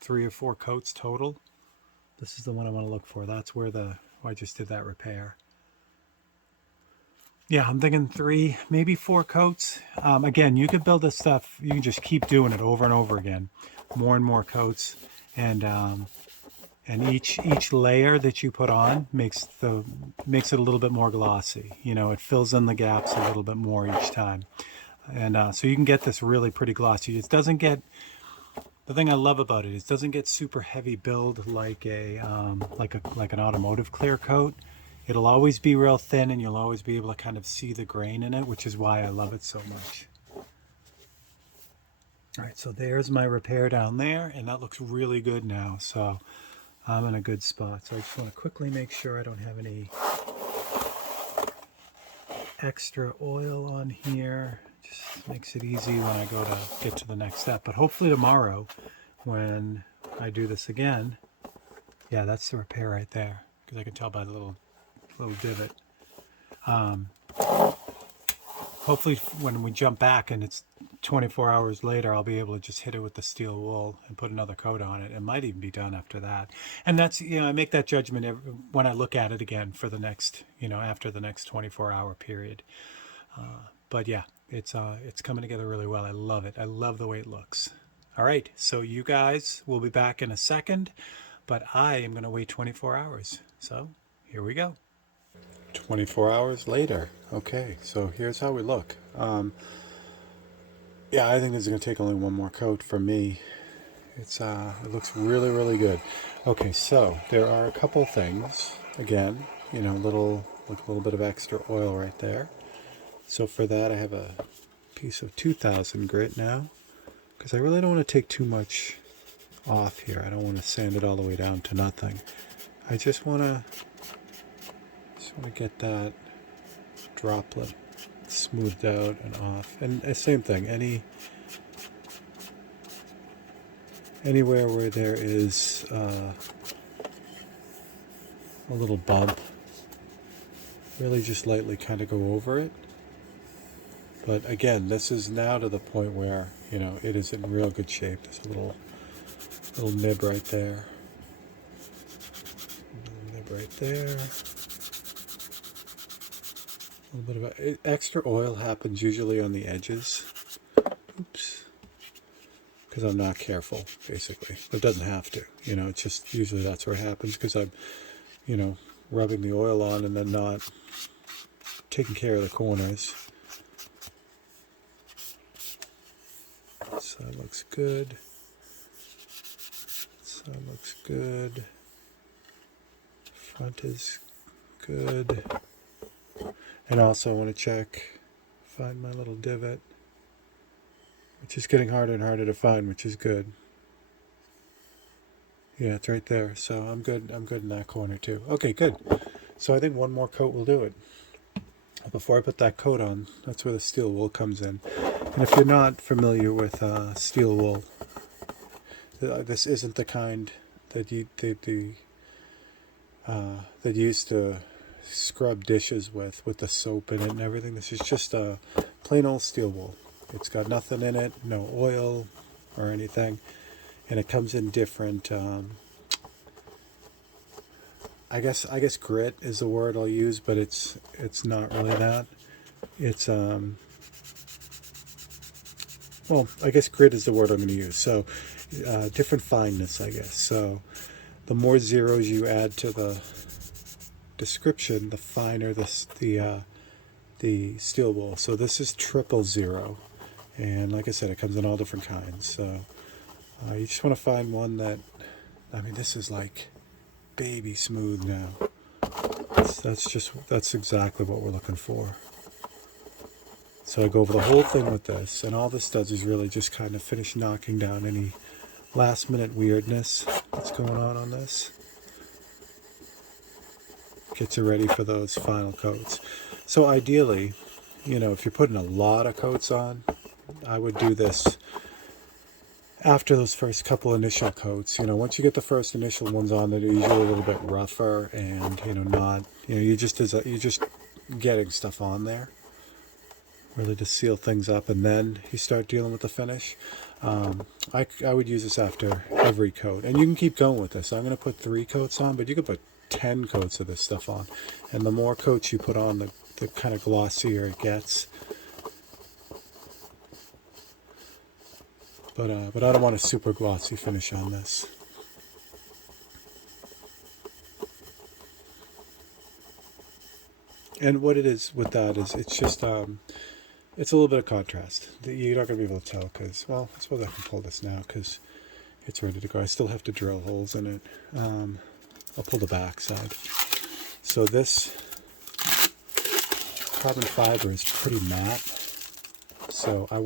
3 or 4 coats total. This is the one I want to look for. That's where I just did that repair. Yeah, I'm thinking 3, maybe 4 coats. Again, you could build this stuff. You can just keep doing it over and over again, more and more coats, and each layer that you put on makes it a little bit more glossy. It fills in the gaps a little bit more each time, and so you can get this really pretty glossy. It doesn't get. The thing I love about it is it doesn't get super heavy build like an automotive clear coat. It'll always be real thin, and you'll always be able to kind of see the grain in it, which is why I love it so much. All right, so there's my repair down there, and that looks really good now. So I'm in a good spot. So I just want to quickly make sure I don't have any extra oil on here. Just makes it easy when I go to get to the next step. But hopefully tomorrow, when I do this again, yeah, that's the repair right there, because I can tell by the little divot. Hopefully when we jump back and it's 24 hours later, I'll be able to just hit it with the steel wool and put another coat on it. It might even be done after that. And that's, I make that judgment when I look at it again for the next, after the next 24-hour period. But yeah, it's coming together really well. I love it. I love the way it looks. All right, so you guys, we'll be back in a second. but I am going to wait 24 hours. So here we go. 24 hours later. Okay, so here's how we look. Yeah, I think this is going to take only one more coat for me. It looks really, really good. Okay, so there are a couple things. Again, like a little bit of extra oil right there. So for that, I have a piece of 2000 grit now, because I really don't want to take too much off here. I don't want to sand it all the way down to nothing. I just want to get that droplet smoothed out and off. And same thing, anywhere where there is a little bump, really just lightly kind of go over it. But again, this is now to the point where, it is in real good shape. There's a little nib right there. Nib right there. A little bit of extra oil happens usually on the edges. Oops. Because I'm not careful, basically. It doesn't have to. It's just usually that's where it happens because I'm, rubbing the oil on and then not taking care of the corners. Side looks good. Side looks good. Front is good. And also I want to check, find my little divot, which is getting harder and harder to find, which is good. Yeah, it's right there. So I'm good in that corner too. Okay, good. So I think one more coat will do it. Before I put that coat on, that's where the steel wool comes in. And if you're not familiar with steel wool, this isn't the kind that you used to scrub dishes with the soap in it and everything. This is just a plain old steel wool. It's got nothing in it, no oil or anything, and it comes in different. I guess grit is the word I'll use, but it's not really that. It's well, I guess grit is the word I'm going to use. So different fineness, I guess. So the more zeros you add to the description, the finer the steel wool. So this is 000, and like I said, it comes in all different kinds. So you just want to find one that, this is like baby smooth now. That's exactly what we're looking for. So I go over the whole thing with this, and all this does is really just kind of finish knocking down any last minute weirdness that's going on this. Gets you ready for those final coats. So ideally, if you're putting a lot of coats on, I would do this after those first couple initial coats. Once you get the first initial ones on, they're usually a little bit rougher and, not, you're just getting stuff on there, really to seal things up, and then you start dealing with the finish. I would use this after every coat, and you can keep going with this. I'm going to put 3 coats on, but you could put 10 coats of this stuff on, and the more coats you put on, the kind of glossier it gets. But I don't want a super glossy finish on this. And what it is with that is it's just it's a little bit of contrast. You're not going to be able to tell because, well, I suppose I can pull this now because it's ready to go. I still have to drill holes in it. I'll pull the back side. So this carbon fiber is pretty matte. So I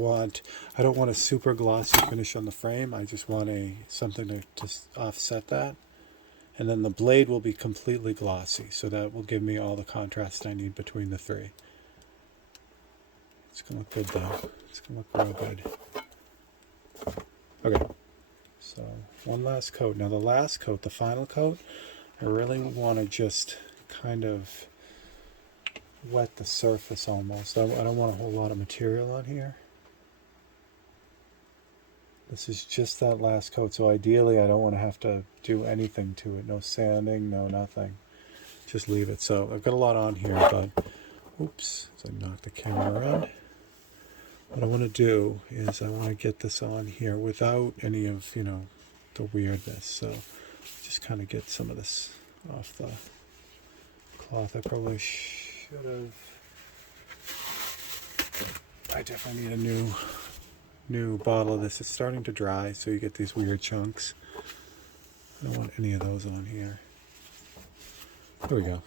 don't want a super glossy finish on the frame. I just want something to just offset that. And then the blade will be completely glossy. So that will give me all the contrast I need between the 3. It's going to look good though. It's going to look real good. Okay. So one last coat. Now the last coat, the final coat, I really want to just kind of wet the surface almost. I don't want a whole lot of material on here. This is just that last coat. So ideally I don't want to have to do anything to it. No sanding, no nothing. Just leave it. So I've got a lot on here, but oops, as I knock the camera around. What I want to do is I want to get this on here without any of, the weirdness. So just kind of get some of this off the cloth. I probably should have. I definitely need a new bottle of this. It's starting to dry, so you get these weird chunks. I don't want any of those on here. There we go.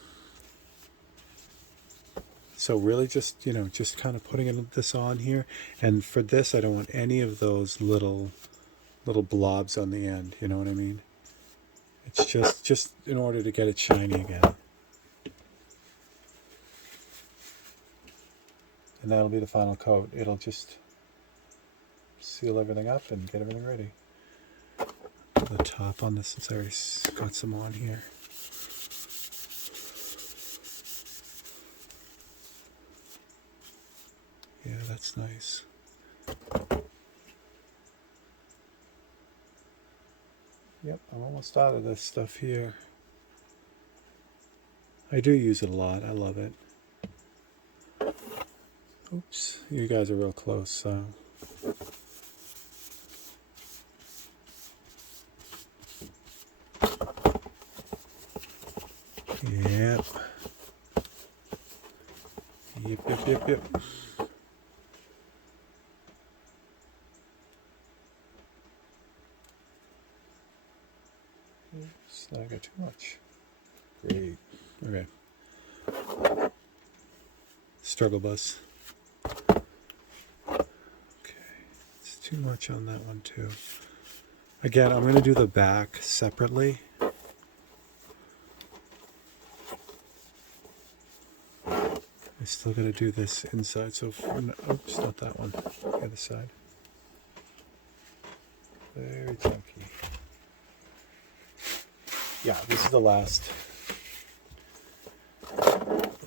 So really just, just kind of putting this on here. And for this, I don't want any of those little blobs on the end. You know what I mean? It's just in order to get it shiny again. And that'll be the final coat. It'll just seal everything up and get everything ready. The top on this, since I already got some on here. Yeah, that's nice. Yep, I'm almost out of this stuff here. I do use it a lot. I love it. Oops, you guys are real close, so. Yep. Yep. Oops, now I got too much. Great. Okay. Struggle bus. Okay. It's too much on that one too. Again, I'm going to do the back separately. I still got to do this inside, so oops, not that one, the other side. Very chunky. Yeah, this is the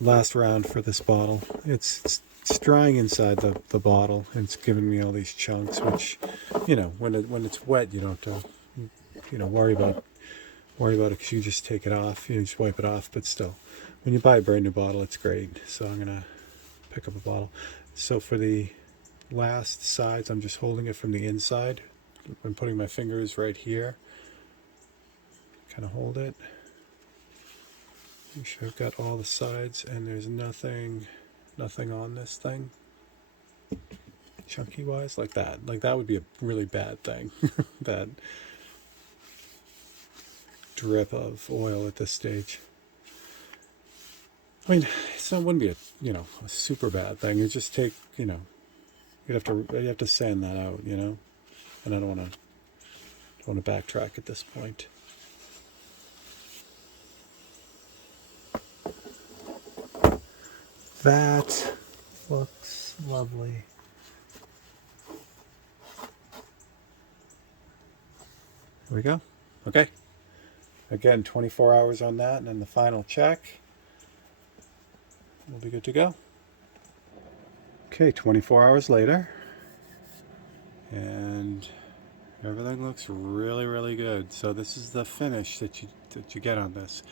last round for this bottle. It's drying inside the bottle, and it's giving me all these chunks, which, when it's wet, you don't have to, worry about it, because you just take it off, you just wipe it off. But still, when you buy a brand new bottle, it's great. So I'm gonna pick up a bottle. So for the last sides, I'm just holding it from the inside. I'm putting my fingers right here. Kind of hold it. Make sure I've got all the sides, and there's nothing on this thing. Chunky wise, like that. Like that would be a really bad thing. That drip of oil at this stage. I mean, it wouldn't be a super bad thing. You just take, you have to sand that out, and I don't want to backtrack at this point. That looks lovely. Here we go. Okay. Again, 24 hours on that, and then the final check. We'll be good to go. Okay, 24 hours later, and everything looks really, really good. So this is the finish that you get on this.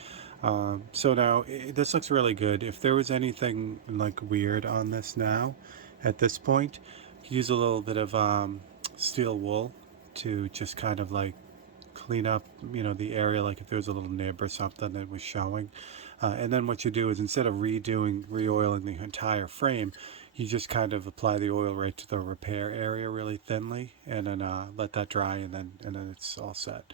So now this looks really good. If there was anything like weird on this now, at this point, use a little bit of steel wool to just kind of like clean up, the area, like if there was a little nib or something that was showing. And then what you do is, instead of re-oiling the entire frame, you just kind of apply the oil right to the repair area really thinly, and then let that dry, and then it's all set.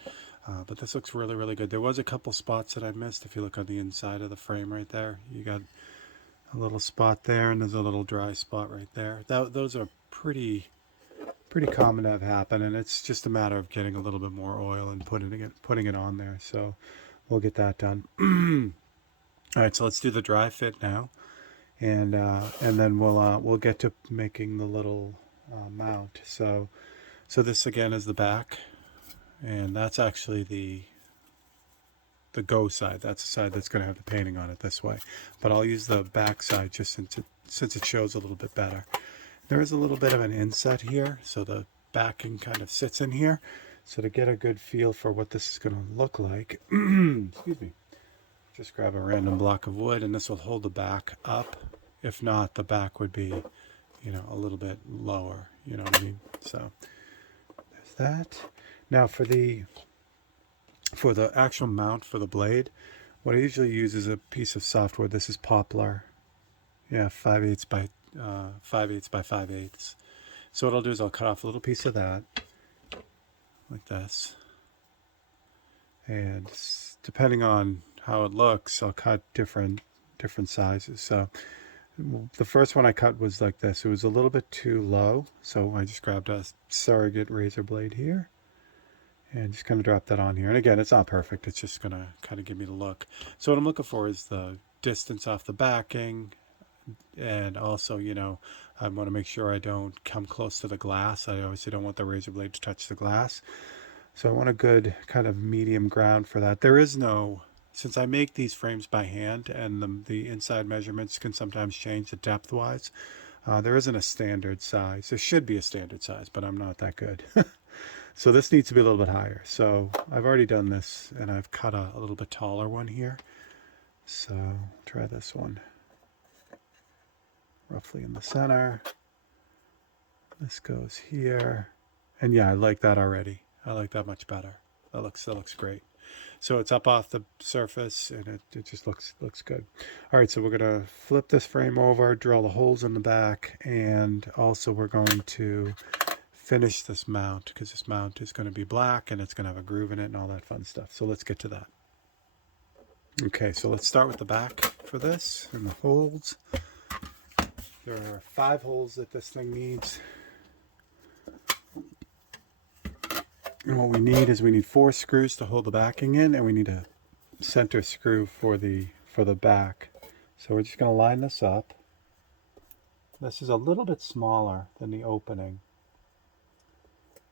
But this looks really, really good. There was a couple spots that I missed. If you look on the inside of the frame right there, you got a little spot there, and there's a little dry spot right there. Those are pretty common to have happen, and it's just a matter of getting a little bit more oil and putting it on there. So we'll get that done. All right, so let's do the dry fit now, and then we'll get to making the little mount. So this again is the back, and that's actually the go side. That's the side that's going to have the painting on it this way. But I'll use the back side just since it shows a little bit better. There is a little bit of an inset here, so the backing kind of sits in here. So to get a good feel for what this is going to look like, excuse me, just grab a random block of wood, and this will hold the back up. If not, the back would be, a little bit lower, you know what I mean? So there's that. Now for the For the actual mount for the blade, what I usually use is a piece of softwood. This is poplar. Yeah, 5/8 by 5/8 by 5/8. So what I'll do is I'll cut off a little piece of that, like this. And depending on how it looks, I'll cut different sizes. So the first one I cut was like this. It was a little bit too low, so I just grabbed a surrogate razor blade here and just kind of drop that on here. And again, it's not perfect. It's just going to kind of give me the look. So what I'm looking for is the distance off the backing, and also, you know, I want to make sure I don't come close to the glass. I obviously don't want the razor blade to touch the glass. So I want a good kind of medium ground for that. There is no, since I make these frames by hand and the inside measurements can sometimes change the depth wise, there isn't a standard size. There should be a standard size, but I'm not that good. So this needs to be a little bit higher. So I've already done this and I've cut a little bit taller one here. So try this one. Roughly in the center. This goes here. And yeah, I like that already. I like that much better. That looks great. So it's up off the surface and it just looks good. All right, so we're gonna flip this frame over, drill the holes in the back, and also we're going to finish this mount because this mount is going to be black and it's going to have a groove in it and all that fun stuff. So let's get to that. Okay, so let's start with the back for this and the holes. There are 5 holes that this thing needs. And what we need is we need 4 screws to hold the backing in, and we need a center screw for the back. So we're just going to line this up. This is a little bit smaller than the opening,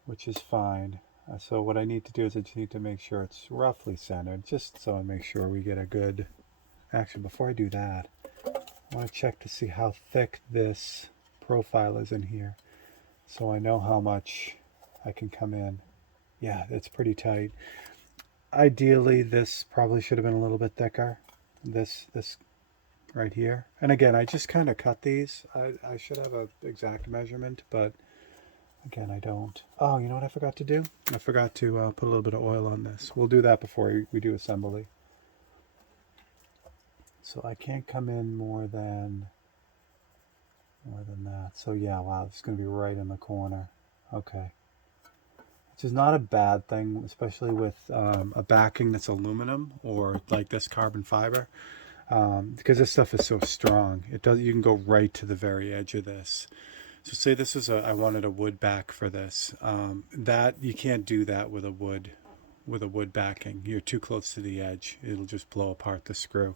which is fine. So what I need to do is I just need to make sure it's roughly centered, just so I make sure we get a good... Actually, before I do that, I want to check to see how thick this profile is in here, so I know how much I can come in. Yeah, it's pretty tight. Ideally, this probably should have been a little bit thicker. This right here. And again, I just kind of cut these. I should have an exact measurement, but again, I don't. Oh, you know what I forgot to do? I forgot to put a little bit of oil on this. We'll do that before we do assembly. So I can't come in more than that. So yeah, wow, it's going to be right in the corner. Okay. Which is not a bad thing, especially with a backing that's aluminum or like this carbon fiber, because this stuff is so strong. You can go right to the very edge of this. So say this is I wanted a wood back for this. That you can't do that with a wood backing. You're too close to the edge. It'll just blow apart the screw.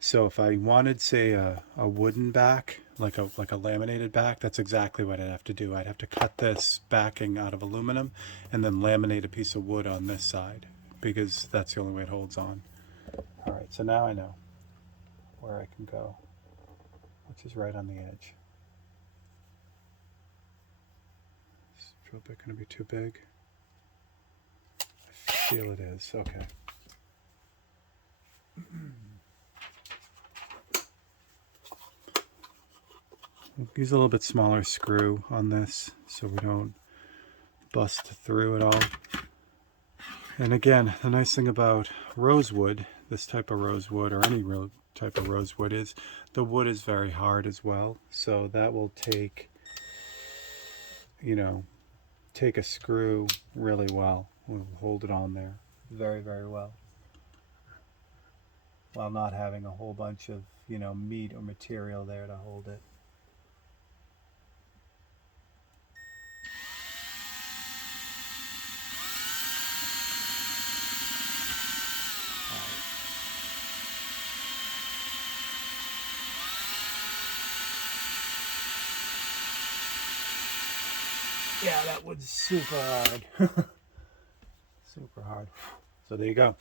So if I wanted, say, a wooden back, like a laminated back, that's exactly what I'd have to do. I'd have to cut this backing out of aluminum and then laminate a piece of wood on this side, because that's the only way it holds on. All right, so now I know where I can go, which is right on the edge. Is the drill bit going to be too big? I feel it is. Okay. Use a little bit smaller screw on this so we don't bust through it all. And again, the nice thing about rosewood, this type of rosewood or any real type of rosewood, is the wood is very hard as well. So that will take, take a screw really well. We'll hold it on there very, very well, while not having a whole bunch of, meat or material there to hold it. Yeah, that was super hard. Super hard. So there you go.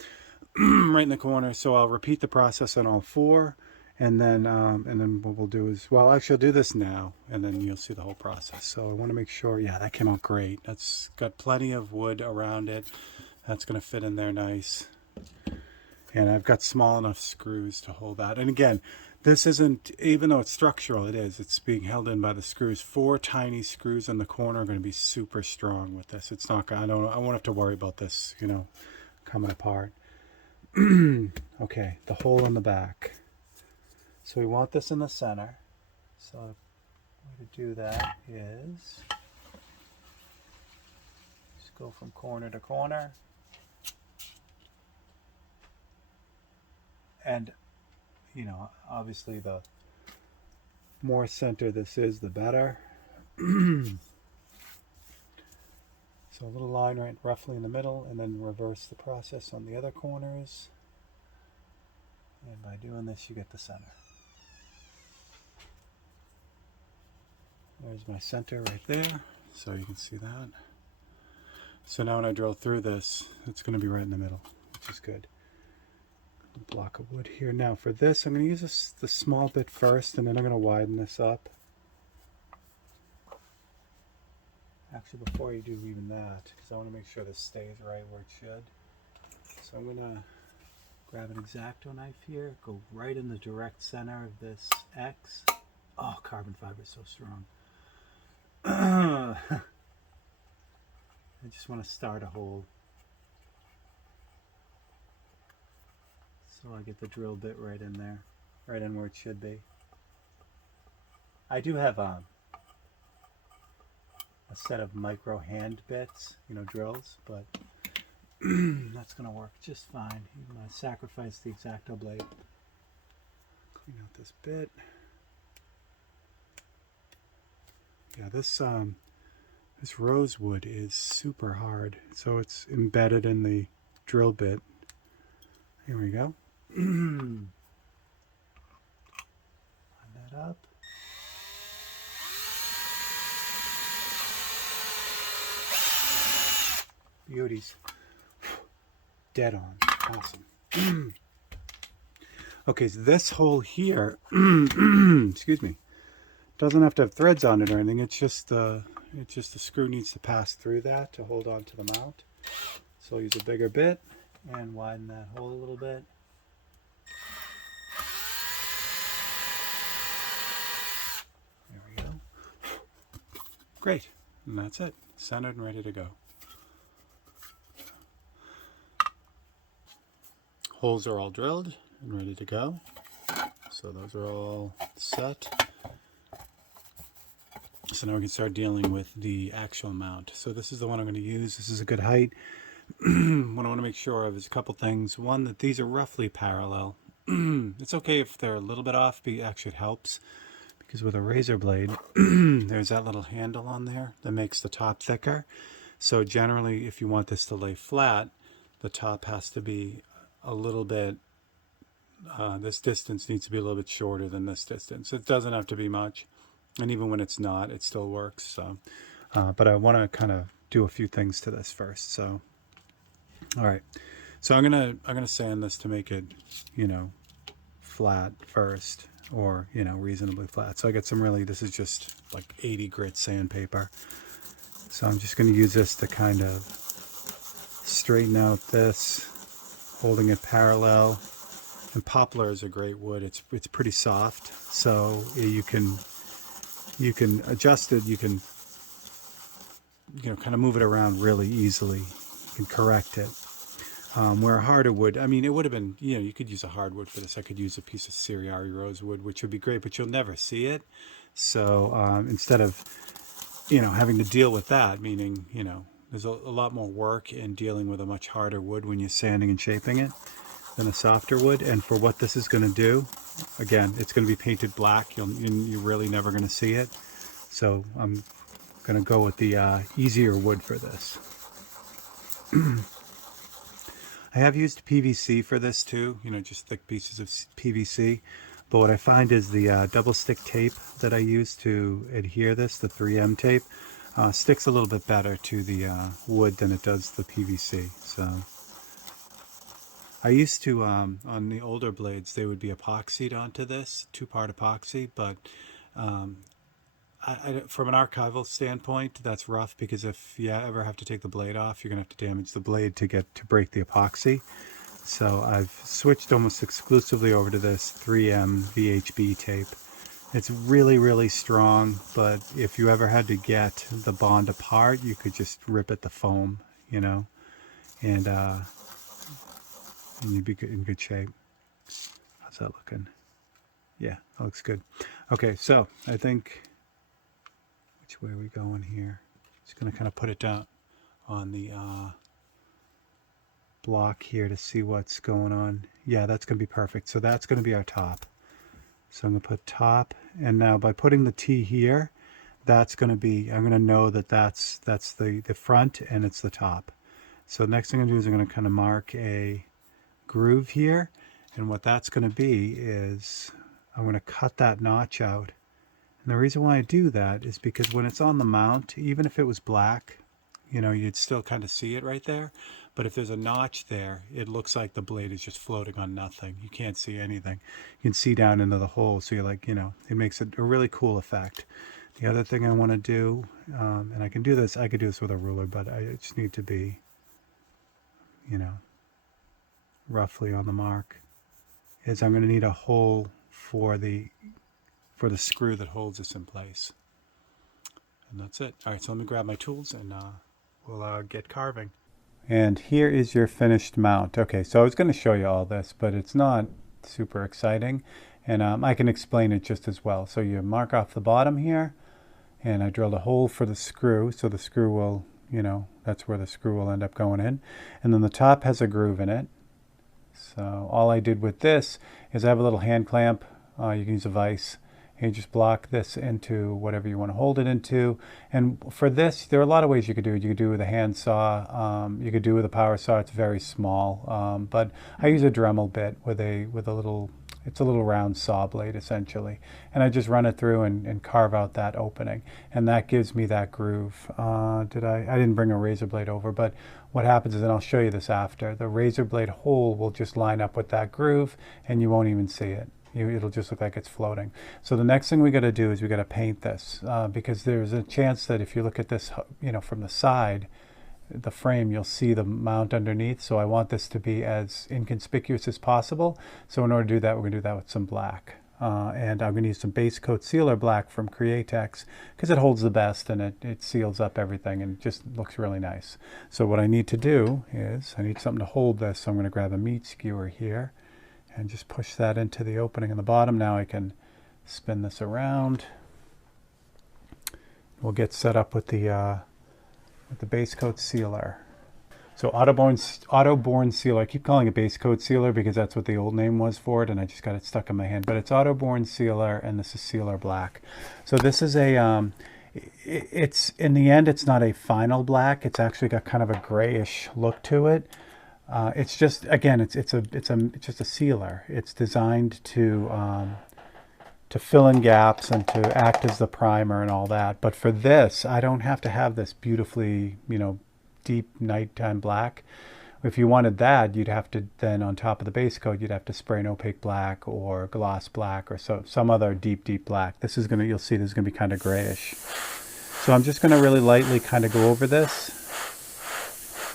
Right in the corner. So I'll repeat the process on all 4, and then what we'll do is, well, actually I'll do this now, and then you'll see the whole process. So I want to make sure, yeah, that came out great. That's got plenty of wood around it. That's going to fit in there nice. And I've got small enough screws to hold that. And again, this isn't, even though it's structural, it's being held in by the screws. 4 tiny screws in the corner are going to be super strong with this. It's not, I won't have to worry about this, coming apart. Okay, the hole in the back. So we want this in the center. So the way to do that is just go from corner to corner. And, you know, obviously the more center this is, the better. So a little line right roughly in the middle, and then reverse the process on the other corners. And by doing this, you get the center. There's my center right there, so you can see that. So now when I drill through this, it's going to be right in the middle, which is good. A block of wood here. Now for this, I'm going to use the small bit first, and then I'm going to widen this up. Actually, before you do even that, because I want to make sure this stays right where it should. So I'm going to grab an X-Acto knife here, go right in the direct center of this X. Oh, carbon fiber is so strong. I just want to start a hole. So I get the drill bit right in there, right in where it should be. I do have a set of micro hand bits, you know, drills, but that's going to work just fine. Even though I sacrificed the X-Acto blade. Clean out this bit. Yeah, this rosewood is super hard, so it's embedded in the drill bit. Here we go. Line that up. Beauties. Dead on. Awesome. Okay, so this hole here, excuse me, doesn't have to have threads on it or anything. It's just the screw needs to pass through that to hold on to the mount. So I'll use a bigger bit and widen that hole a little bit. There we go. Great. And that's it. Centered and ready to go. Holes are all drilled and ready to go. So those are all set. So now we can start dealing with the actual mount. So this is the one I'm going to use. This is a good height. What I want to make sure of is a couple things. One, that these are roughly parallel. It's okay if they're a little bit off, but actually it helps. Because with a razor blade, there's that little handle on there that makes the top thicker. So generally, if you want this to lay flat, the top has to be a little bit, this distance needs to be a little bit shorter than this distance. It doesn't have to be much. And even when it's not, it still works. So, but I want to kind of do a few things to this first. So, all right. So I'm gonna sand this to make it, you know, flat first, or you know, reasonably flat. So I get some really, this is just like 80 grit sandpaper. So I'm just going to use this to kind of straighten out this, holding it parallel. And poplar is a great wood. It's pretty soft, so you can adjust it. You can, you know, kind of move it around really easily. You can correct it. Where a harder wood, I mean, it would have been, you know, you could use a hardwood for this. I could use a piece of Siriari rosewood, which would be great, but you'll never see it. So instead of, you know, having to deal with that, meaning, you know, there's a lot more work in dealing with a much harder wood when you're sanding and shaping it than a softer wood. And for what this is going to do, again, it's going to be painted black. You're really never going to see it. So I'm going to go with the easier wood for this. I have used PVC for this too, you know, just thick pieces of PVC. But what I find is the double stick tape that I use to adhere this, the 3M tape, sticks a little bit better to the wood than it does the PVC. So I used to, on the older blades, they would be epoxied onto this, 2-part epoxy, but from an archival standpoint, that's rough, because if you ever have to take the blade off, you're going to have to damage the blade to break the epoxy. So I've switched almost exclusively over to this 3M VHB tape. It's really, really strong, but if you ever had to get the bond apart, you could just rip at the foam, you know. And and you'd be in good shape. How's that looking? Yeah, that looks good. Okay, so I think, which way are we going here? Just going to kind of put it down on the block here to see what's going on. Yeah, that's going to be perfect. So that's going to be our top. So I'm going to put top, and now by putting the T here, that's going to be, I'm going to know that that's the front and it's the top. So the next thing I'm going to do is I'm going to kind of mark a groove here, and what that's going to be is I'm going to cut that notch out. And the reason why I do that is because when it's on the mount, even if it was black, you know, you'd still kind of see it right there. But if there's a notch there, it looks like the blade is just floating on nothing. You can't see anything. You can see down into the hole. So you're like, you know, it makes it a really cool effect. The other thing I want to do, and I can do this, I could do this with a ruler, but I just need to be, you know, roughly on the mark, is I'm going to need a hole for the screw that holds this in place. And that's it. All right, so let me grab my tools and we'll get carving. And here is your finished mount. Okay, so I was going to show you all this, but it's not super exciting. And I can explain it just as well. So you mark off the bottom here, and I drilled a hole for the screw. So the screw will, you know, that's where the screw will end up going in. And then the top has a groove in it. So all I did with this is I have a little hand clamp. You can use a vise. And you just block this into whatever you want to hold it into. And for this, there are a lot of ways you could do it. You could do it with a hand saw. You could do it with a power saw. It's very small. But I use a Dremel bit with a little, it's a little round saw blade essentially. And I just run it through and carve out that opening. And that gives me that groove. I didn't bring a razor blade over, but what happens is, and I'll show you this after, the razor blade hole will just line up with that groove and you won't even see it. It'll just look like it's floating. So the next thing we got to do is we got to paint this because there's a chance that if you look at this, you know, from the side, the frame, you'll see the mount underneath. So I want this to be as inconspicuous as possible. So in order to do that, we're going to do that with some black. And I'm going to use some base coat sealer black from Createx because it holds the best and it seals up everything and just looks really nice. So what I need to do is I need something to hold this. So I'm going to grab a meat skewer here and just push that into the opening in the bottom. Now I can spin this around. We'll get set up with the base coat sealer. So Autoborn sealer. I keep calling it base coat sealer because that's what the old name was for it, and I just got it stuck in my hand. But it's Autoborn sealer, and this is sealer black. So this is a it's in the end it's not a final black. It's actually got kind of a grayish look to it. It's just, again, it's just a sealer. It's designed to fill in gaps and to act as the primer and all that. But for this, I don't have to have this beautifully, you know, deep nighttime black. If you wanted that, you'd have to then, on top of the base coat, you'd have to spray an opaque black or gloss black or some other deep black. This is gonna, you'll see this is gonna be kind of grayish. So I'm just gonna really lightly kind of go over this.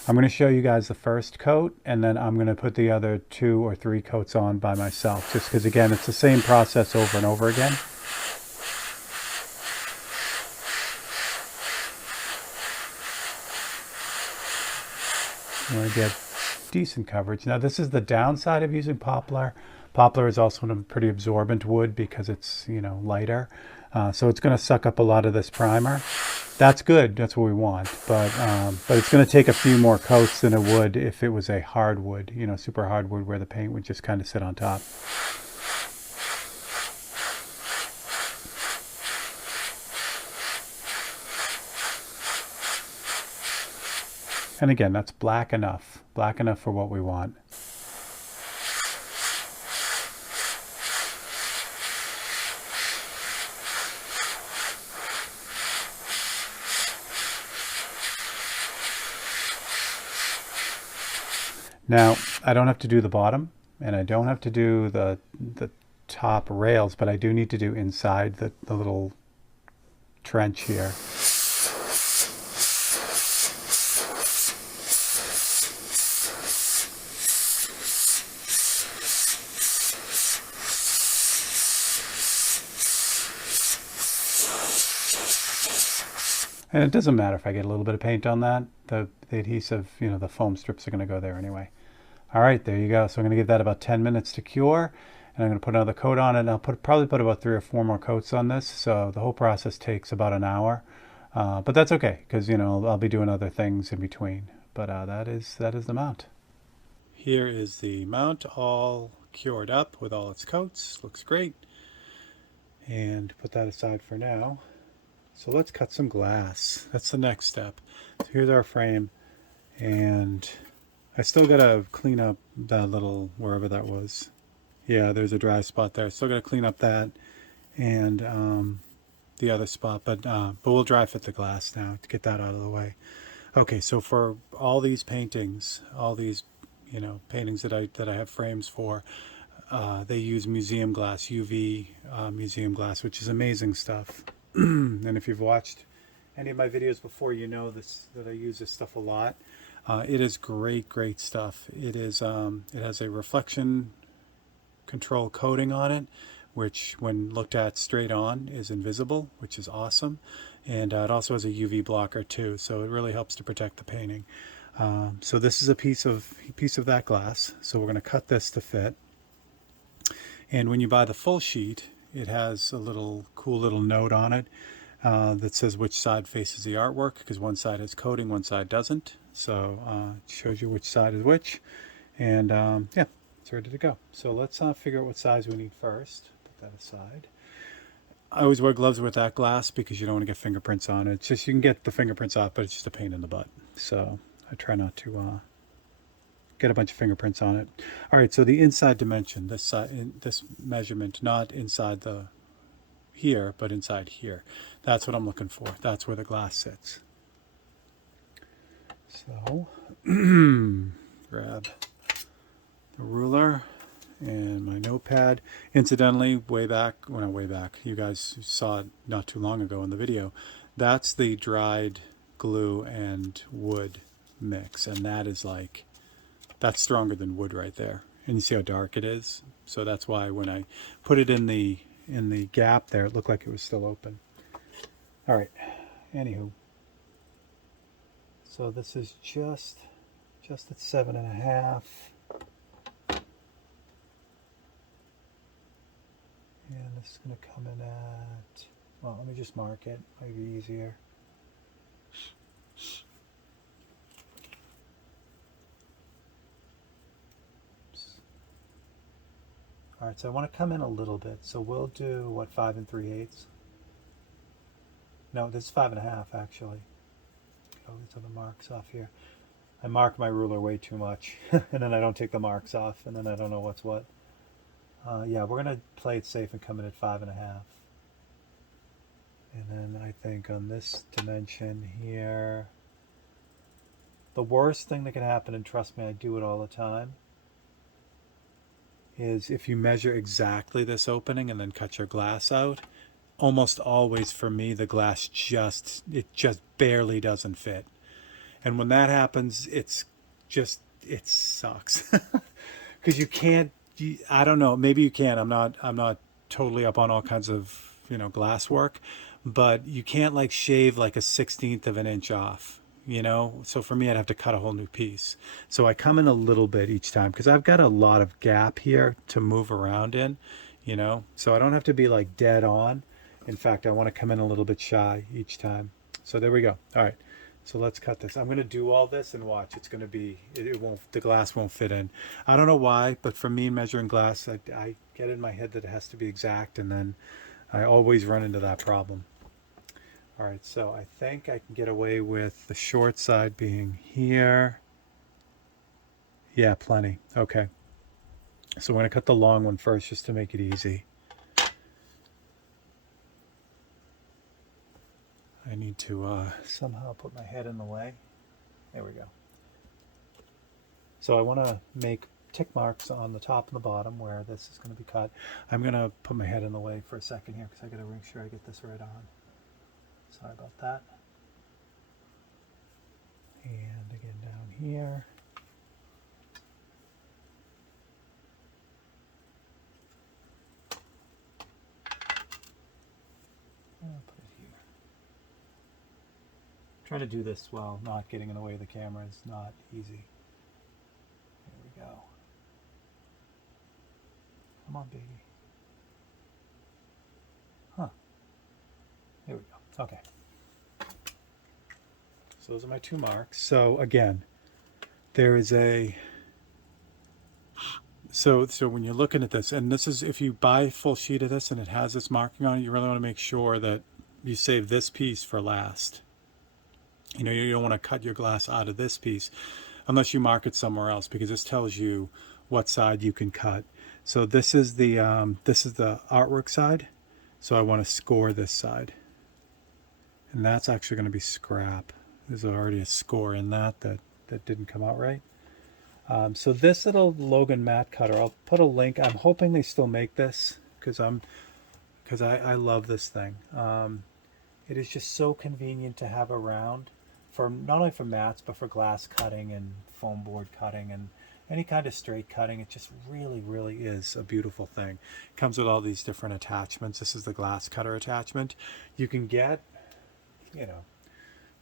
I'm going to show you guys the first coat, and then I'm going to put the other 2 or 3 coats on by myself, just because, again, it's the same process over and over again. You want to get decent coverage. Now, this is the downside of using poplar. Poplar is also a pretty absorbent wood because it's, you know, lighter. So it's going to suck up a lot of this primer. That's good. That's what we want. But it's going to take a few more coats than it would if it was a hardwood, you know, super hardwood where the paint would just kind of sit on top. And again, that's black enough for what we want. Now, I don't have to do the bottom, and I don't have to do the top rails, but I do need to do inside the little trench here. And it doesn't matter if I get a little bit of paint on that. The adhesive, you know, the foam strips are going to go there anyway. All right, there you go. So I'm going to give that about 10 minutes to cure, and I'm going to put another coat on it. And I'll probably put about 3 or 4 more coats on this. So the whole process takes about an hour, but that's okay because I'll be doing other things in between. But that is the mount. Here is the mount all cured up with all its coats. Looks great. And put that aside for now. So let's cut some glass. That's the next step. So here's our frame, and I still gotta clean up that little, wherever that was. Yeah, there's a dry spot there. Still gotta clean up that and the other spot, but we'll dry fit the glass now to get that out of the way. Okay, so for all these paintings, all these paintings that I have frames for, they use museum glass, UV museum glass, which is amazing stuff. And if you've watched any of my videos before, you know that I use this stuff a lot. It is great stuff. It has a reflection control coating on it, which when looked at straight on is invisible, which is awesome. And it also has a UV blocker too, so it really helps to protect the painting. So this is a piece of that glass. So we're going to cut this to fit. And when you buy the full sheet, it has a cool little note on it that says which side faces the artwork, because one side has coating, one side doesn't. So it shows you which side is which. And yeah, it's ready to go. So let's figure out what size we need first. Put that aside. I always wear gloves with that glass because you don't want to get fingerprints on it. It's just, you can get the fingerprints off, but it's just a pain in the butt. So I try not to get a bunch of fingerprints on it. All right, so the inside dimension, this measurement, not inside here, but inside here. That's what I'm looking for. That's where the glass sits. So grab the ruler and my notepad. Incidentally, way back, you guys saw it not too long ago in the video. That's the dried glue and wood mix, and that's stronger than wood right there. And you see how dark it is? So that's why when I put it in the gap there, it looked like it was still open. All right, anywho. So this is just at 7.5. And this is going to come in at, well, let me just mark it. Might be easier. All right, so I want to come in a little bit. So we'll do, what, 5 3/8? No, this is 5.5 actually. Get all these other marks off here. I mark my ruler way too much, and then I don't take the marks off, and then I don't know what's what. Yeah, we're going to play it safe and come in at 5.5. And then I think on this dimension here, the worst thing that can happen, and trust me, I do it all the time, is if you measure exactly this opening and then cut your glass out, almost always for me, the glass just barely doesn't fit. And when that happens, it sucks. Because you can't, I don't know, maybe you can. I'm not totally up on all kinds of, glass work, but you can't like shave like a 1/16 of an inch off. So for me, I'd have to cut a whole new piece. So I come in a little bit each time because I've got a lot of gap here to move around in, so I don't have to be like dead on. In fact, I want to come in a little bit shy each time. So there we go. All right, so let's cut this. I'm going to do all this and watch. It's going to be, the glass won't fit in. I don't know why, but for me measuring glass, I get in my head that it has to be exact, and then I always run into that problem. All right, so I think I can get away with the short side being here. Yeah, plenty. Okay. So we're going to cut the long one first just to make it easy. I need to somehow put my head in the way. There we go. So I want to make tick marks on the top and the bottom where this is going to be cut. I'm going to put my head in the way for a second here because I got to make sure I get this right on. Sorry about that. And again down here. I'll put it here. Trying to do this while not getting in the way of the camera is not easy. There we go. Come on, baby. Huh. There we go. Okay. So those are my 2 marks. So again, there is a so when you're looking at this, and this is if you buy a full sheet of this and it has this marking on it, you really want to make sure that you save this piece for last. You know, you don't want to cut your glass out of this piece unless you mark it somewhere else, because this tells you what side you can cut. So this is the artwork side. So I want to score this side, and that's actually going to be scrap. There's already a score in that didn't come out right. So this little Logan mat cutter, I'll put a link. I'm hoping they still make this because I love this thing. It is just so convenient to have around for not only for mats but for glass cutting and foam board cutting and any kind of straight cutting. It just really is a beautiful thing. It comes with all these different attachments. This is the glass cutter attachment. You can get, you know,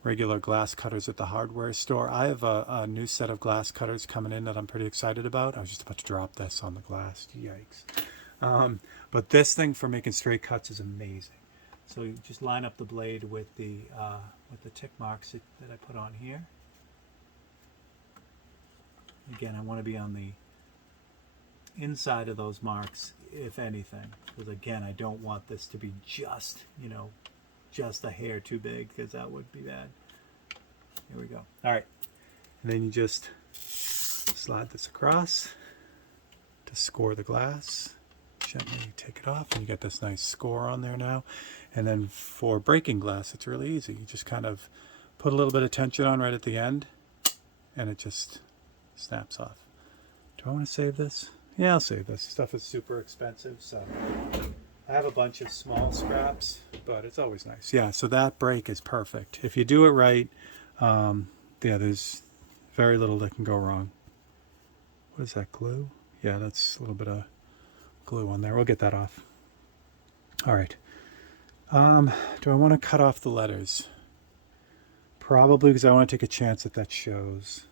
regular glass cutters at the hardware store. I have a new set of glass cutters coming in that I'm pretty excited about. I was just about to drop this on the glass. Yikes. But this thing for making straight cuts is amazing. So you just line up the blade with the tick marks that I put on here. Again, I want to be on the inside of those marks, if anything, because again, I don't want this to be just, you know, just a hair too big, because that would be bad. Here we go. All right, and then you just slide this across to score the glass. Gently take it off, and you get this nice score on there now. And then for breaking glass, it's really easy. You just kind of put a little bit of tension on right at the end, and it just snaps off. Do I want to save this? Yeah, I'll save this. Stuff is super expensive, so I have a bunch of small scraps, but it's always nice. Yeah, so that break is perfect. If you do it right, yeah, there's very little that can go wrong. What is that, glue? Yeah, that's a little bit of glue on there. We'll get that off. All right. Do I want to cut off the letters? Probably, because I want to take a chance that shows.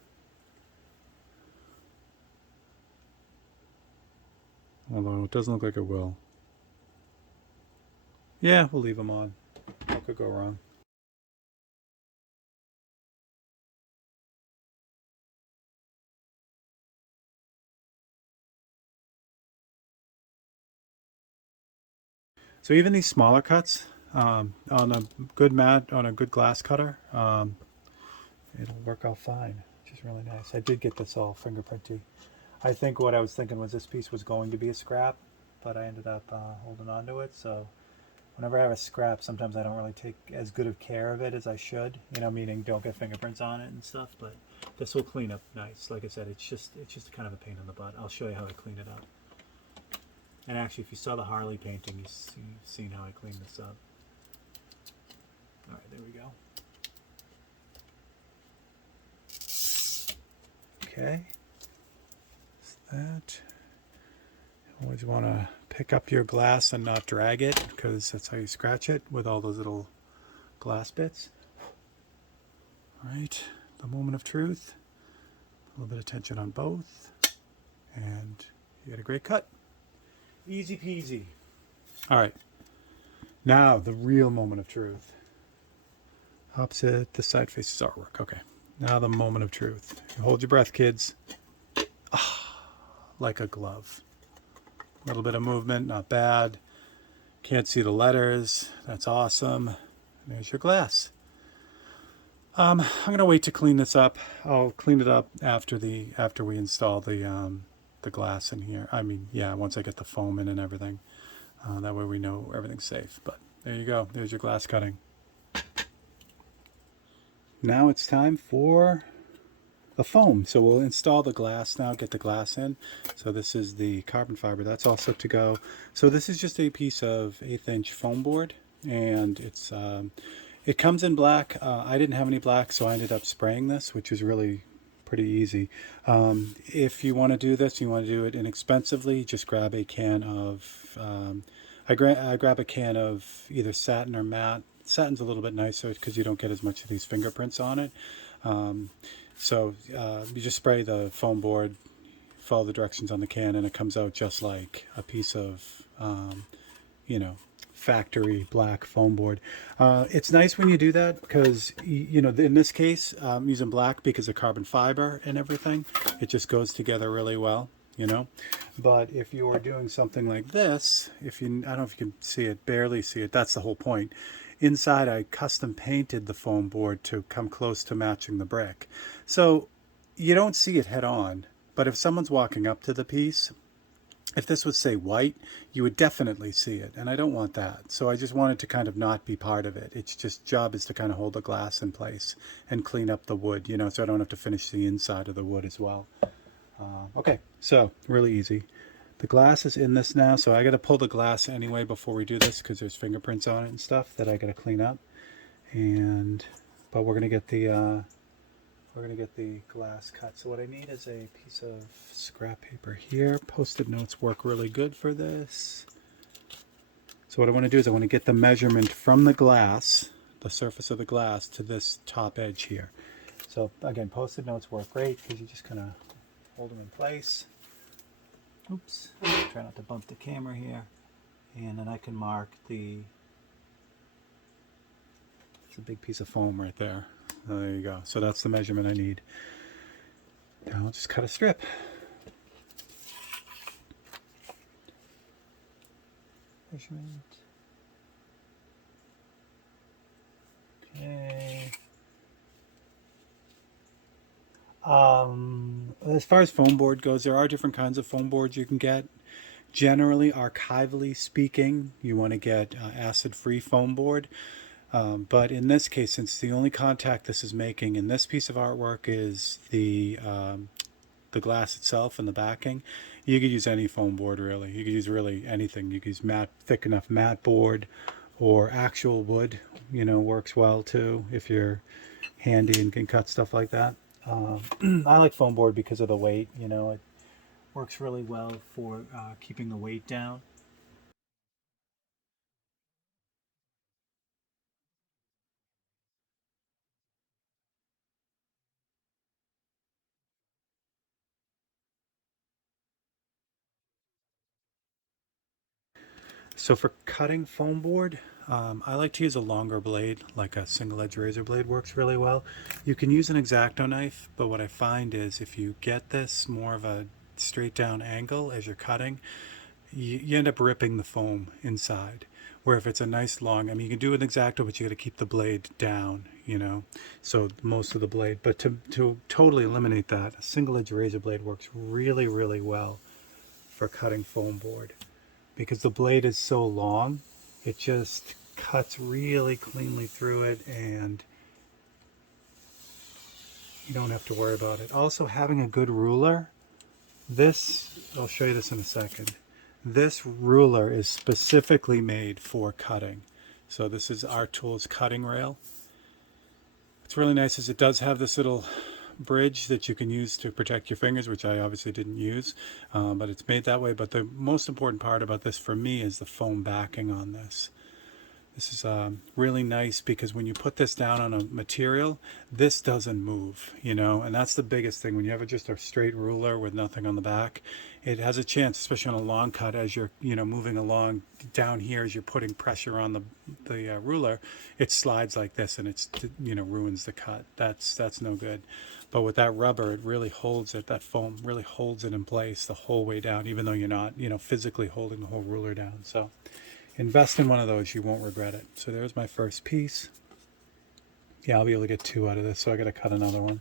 Although it doesn't look like it will. Yeah, we'll leave them on. What could go wrong? So even these smaller cuts on a good mat, on a good glass cutter, it'll work out fine, which is really nice. I did get this all fingerprinty. I think what I was thinking was this piece was going to be a scrap, but I ended up holding on to it. So whenever I have a scrap, sometimes I don't really take as good of care of it as I should, you know, meaning don't get fingerprints on it and stuff, but this will clean up nice. Like I said, it's just kind of a pain in the butt. I'll show you how I clean it up. And actually, if you saw the Harley painting, you've seen how I clean this up. All right, there we go. Okay. That. Always want to pick up your glass and not drag it, because that's how you scratch it with all those little glass bits. All right, the moment of truth. A little bit of tension on both, and you get a great cut. Easy peasy. All right, now the real moment of truth. Opposite, the side faces artwork. Okay, now the moment of truth. Hold your breath, kids. Ah, like a glove. A little bit of movement, not bad. Can't see the letters. That's awesome. There's your glass. I'm gonna wait to clean this up. I'll clean it up after we install the glass in here. I mean, yeah, once I get the foam in and everything. That way we know everything's safe. But there you go. There's your glass cutting. Now it's time for the foam. So we'll install the glass now, get the glass in. So this is the carbon fiber. That's all set to go. So this is just a piece of 1/8 inch foam board, and it comes in black. I didn't have any black, so I ended up spraying this, which is really pretty easy. If you want to do this, you want to do it inexpensively, just grab a can of, I grab a can of either satin or matte. Satin's a little bit nicer because you don't get as much of these fingerprints on it. So you just spray the foam board follow the directions on the can, and it comes out just like a piece of, you know, factory black foam board. It's nice when you do that because, you know, in this case, I'm using black because of carbon fiber and everything. It just goes together really well, you know. But if you are doing something like this, if you, I don't know if you can see it, barely see it, that's the whole point. Inside, I custom painted the foam board to come close to matching the brick. So you don't see it head on, but if someone's walking up to the piece, if this was, say, white, you would definitely see it, and I don't want that. So I just wanted to kind of not be part of it. It's just job is to kind of hold the glass in place and clean up the wood, you know, so I don't have to finish the inside of the wood as well. Okay, so really easy. The glass is in this now, so I got to pull the glass anyway before we do this because there's fingerprints on it and stuff that I got to clean up. And but we're gonna get the glass cut. So what I need is a piece of scrap paper here. Post-it notes work really good for this. So what I want to do is I want to get the measurement from the glass, the surface of the glass, to this top edge here. So again, post-it notes work great because you just kind of hold them in place. Oops, try not to bump the camera here. And then I can mark the, it's a big piece of foam right there. Oh, there you go. So that's the measurement I need. Now I'll just cut a strip. Measurement. Okay. As far as foam board goes, there are different kinds of foam boards you can get. Generally, archivally speaking, you want to get acid-free foam board. But in this case, since the only contact this is making in this piece of artwork is the glass itself and the backing, you could use any foam board really. You could use really anything. You could use matte, thick enough matte board, or actual wood, you know, works well too if you're handy and can cut stuff like that. I like foam board because of the weight, you know, it works really well for keeping the weight down. So for cutting foam board, I like to use a longer blade, like a single edge razor blade works really well. You can use an X-Acto knife, but what I find is if you get this more of a straight down angle as you're cutting, you end up ripping the foam inside. Where if it's a nice long, I mean, you can do an X-Acto, but you got to keep the blade down, you know, so most of the blade. But to totally eliminate that, a single edge razor blade works really, really well for cutting foam board because the blade is so long, it just cuts really cleanly through it and you don't have to worry about it. Also, having a good ruler, this, I'll show you this in a second. This ruler is specifically made for cutting. So this is Art Tools cutting rail. What's really nice is it does have this little bridge that you can use to protect your fingers, which I obviously didn't use, but it's made that way. But the most important part about this for me is the foam backing on this. This is really nice because when you put this down on a material, this doesn't move, you know, and that's the biggest thing. When you have just a straight ruler with nothing on the back, it has a chance, especially on a long cut, as you're, you know, moving along down here, as you're putting pressure on the ruler, it slides like this and it's, you know, ruins the cut. That's no good. But with that rubber, it really holds it, that foam really holds it in place the whole way down, even though you're not, you know, physically holding the whole ruler down. So invest in one of those, you won't regret it. So there's my first piece. Yeah, I'll be able to get two out of this, so I got to cut another one.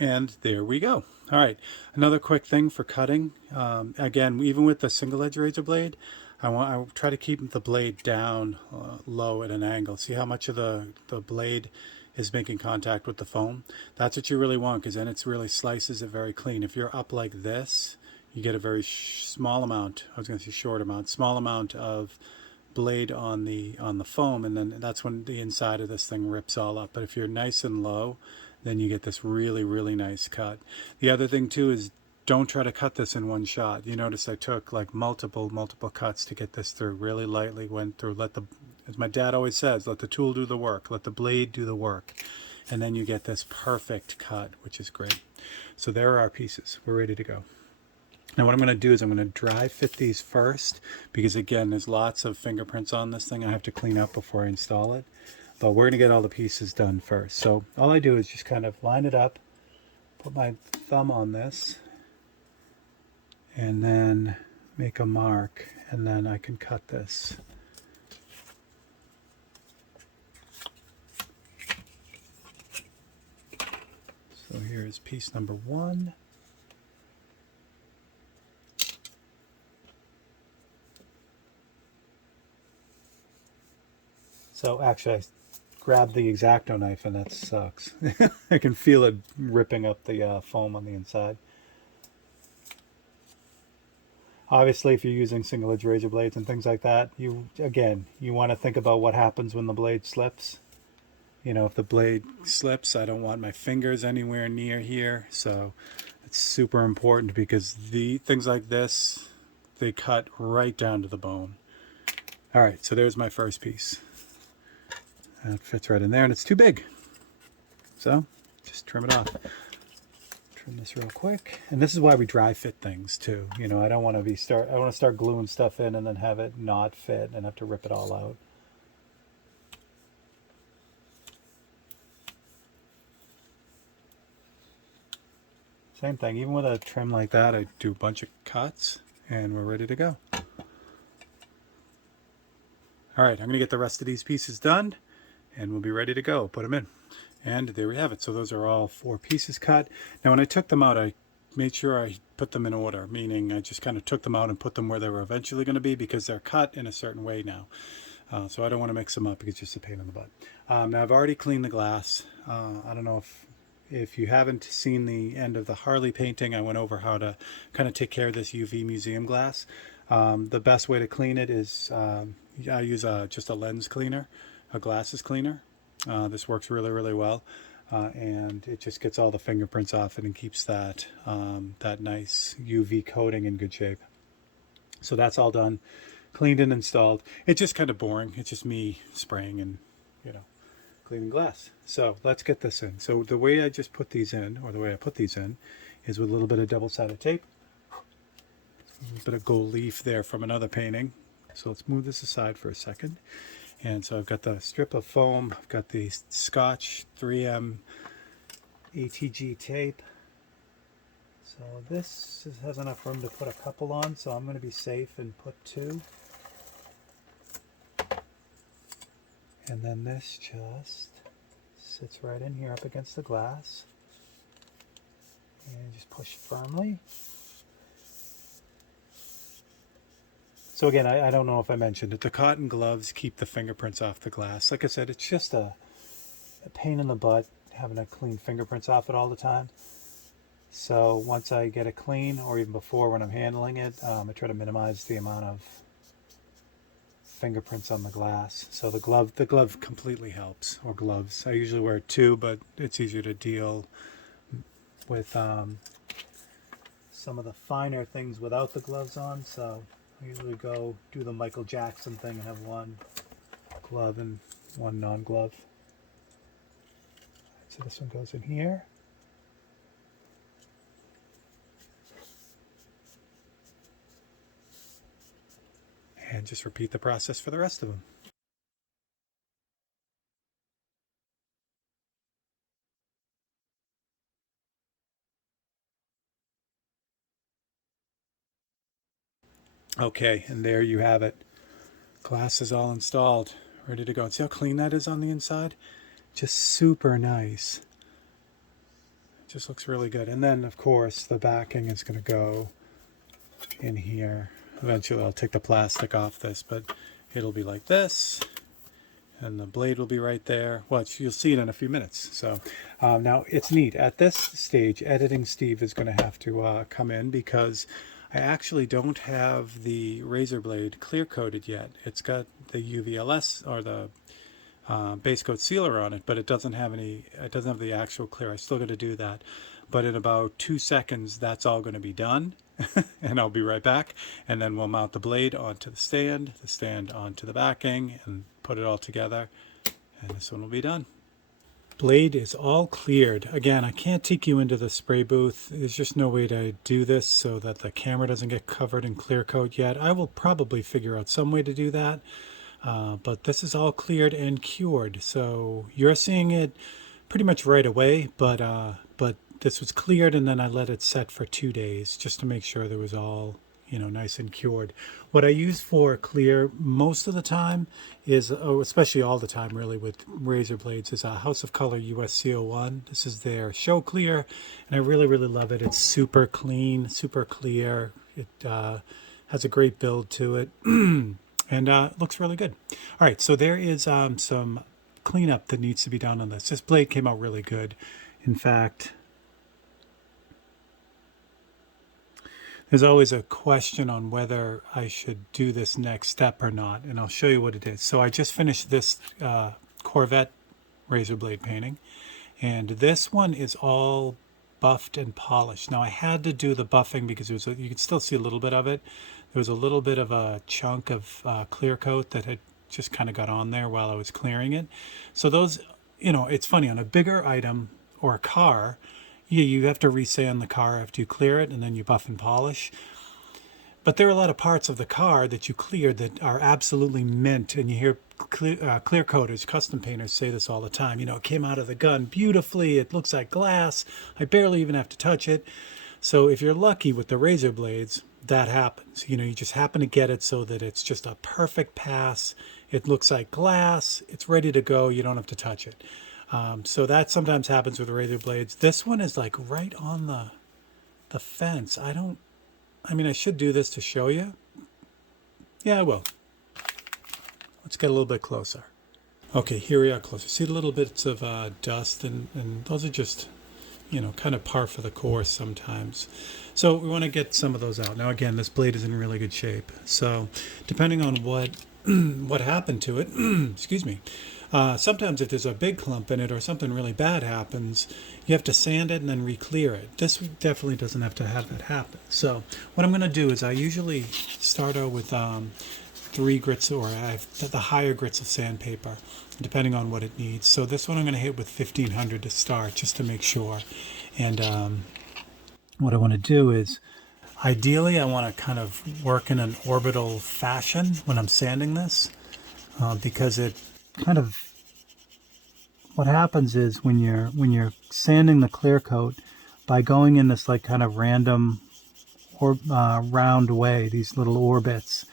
And there we go. All right, another quick thing for cutting. Again, even with the single edge razor blade, I try to keep the blade down low at an angle. See how much of the blade is making contact with the foam? That's what you really want because then it really slices it very clean. If you're up like this, you get a very small amount, I was going to say short amount, small amount of blade on the foam, and then that's when the inside of this thing rips all up. But if you're nice and low, then you get this really, really nice cut. The other thing too is don't try to cut this in one shot. You notice I took like multiple cuts to get this through. Really lightly went through. As my dad always says, let the tool do the work. Let the blade do the work. And then you get this perfect cut, which is great. So there are our pieces. We're ready to go. Now what I'm going to do is I'm going to dry fit these first, because again, there's lots of fingerprints on this thing I have to clean up before I install it. But we're going to get all the pieces done first. So all I do is just kind of line it up, put my thumb on this, and then make a mark, and then I can cut this. So here is piece number 1. So actually I grabbed the X-Acto knife and that sucks. I can feel it ripping up the foam on the inside. Obviously, if you're using single edge razor blades and things like that, you want to think about what happens when the blade slips. You know, if the blade slips, I don't want my fingers anywhere near here. So it's super important, because the things like this, they cut right down to the bone. All right, so there's my first piece. That fits right in there, and it's too big. So just trim it off. Trim this real quick. And this is why we dry fit things too. You know, I don't want to start gluing stuff in and then have it not fit and have to rip it all out. Same thing, even with a trim like that, I do a bunch of cuts and we're ready to go. All right, I'm going to get the rest of these pieces done and we'll be ready to go. Put them in. And there we have it. So those are all 4 pieces cut. Now when I took them out, I made sure I put them in order, meaning I just kind of took them out and put them where they were eventually going to be, because they're cut in a certain way now. So I don't want to mix them up because it's just a pain in the butt. Now I've already cleaned the glass. I don't know if you haven't seen the end of the Harley painting, I went over how to kind of take care of this UV museum glass. The best way to clean it is I use just a lens cleaner, a glasses cleaner. This works really, really well, and it just gets all the fingerprints off it and keeps that that nice UV coating in good shape. So that's all done, cleaned and installed. It's just kind of boring. It's just me spraying and, you know, cleaning glass. So let's get this in. So the way I just put these in, or the way I put these in, is with a little bit of double-sided tape. A little bit of gold leaf there from another painting. So let's move this aside for a second. And so I've got the strip of foam, I've got the Scotch 3M ATG tape. So this has enough room to put a couple on, so I'm going to be safe and put 2. And then this just sits right in here up against the glass. And just push firmly. So again, I don't know if I mentioned it, the cotton gloves keep the fingerprints off the glass. Like I said, it's just a pain in the butt having to clean fingerprints off it all the time. So once I get it clean, or even before when I'm handling it, I try to minimize the amount of fingerprints on the glass. So the glove completely helps, or gloves. I usually wear 2, but it's easier to deal with some of the finer things without the gloves on. So I usually go do the Michael Jackson thing and have 1 glove and 1 non-glove. So this one goes in here. And just repeat the process for the rest of them. Okay, and there you have it. Glass is all installed, ready to go. And see how clean that is on the inside? Just super nice. It just looks really good. And then, of course, the backing is going to go in here. Eventually, I'll take the plastic off this, but it'll be like this. And the blade will be right there. Well, you'll see it in a few minutes. So now it's neat. At this stage, Editing Steve is going to have to come in, because I actually don't have the razor blade clear coated yet. It's got the UVLS, or the base coat sealer on it, but it doesn't have the actual clear. I still got to do that. But in about 2 seconds, that's all going to be done. And I'll be right back. And then we'll mount the blade onto the stand onto the backing, and put it all together. And this one will be done. Blade is all cleared. Again, I can't take you into the spray booth. There's just no way to do this so that the camera doesn't get covered in clear coat yet. I will probably figure out some way to do that. But this is all cleared and cured. So you're seeing it pretty much right away, but this was cleared, and then I let it set for 2 days just to make sure there was all, nice and cured. What I use for clear most of the time is, especially all the time really with razor blades, is a House of Color USC01. This is their show clear, and I really, really love it. It's super clean, super clear. It has a great build to it, and it looks really good. All right, so there is some cleanup that needs to be done on this. This blade came out really good. In fact, there's always a question on whether I should do this next step or not, and I'll show you what it is. So I just finished this Corvette razor blade painting, and this one is all buffed and polished. Now I had to do the buffing because you can still see a little bit of it. There was a little bit of a chunk of clear coat that had just kind of got on there while I was clearing it. So those, it's funny, on a bigger item or a car, you have to resand the car after you clear it, and then you buff and polish. But there are a lot of parts of the car that you cleared that are absolutely mint, and you hear clear coaters, custom painters say this all the time. It came out of the gun beautifully, it looks like glass, I barely even have to touch it. So if you're lucky with the razor blades, that happens. You just happen to get it so that it's just a perfect pass. It looks like glass, it's ready to go, you don't have to touch it. So that sometimes happens with razor blades. This one is like right on the fence. I should do this to show you. Yeah, I will. Let's get a little bit closer. Okay, here we are closer. See the little bits of dust, and those are just, kind of par for the course sometimes. So we want to get some of those out. Now again, this blade is in really good shape. So depending on what happened to it, excuse me, sometimes if there's a big clump in it or something really bad happens, you have to sand it and then re-clear it. This definitely doesn't have to have that happen. So what I'm going to do is I usually start out with 3 grits, or I have the higher grits of sandpaper, depending on what it needs. So this one I'm going to hit with 1500 to start, just to make sure. And what I want to do is, ideally I want to kind of work in an orbital fashion when I'm sanding this, because it kind of, what happens is when you're sanding the clear coat, by going in this like kind of random or round way, these little orbits,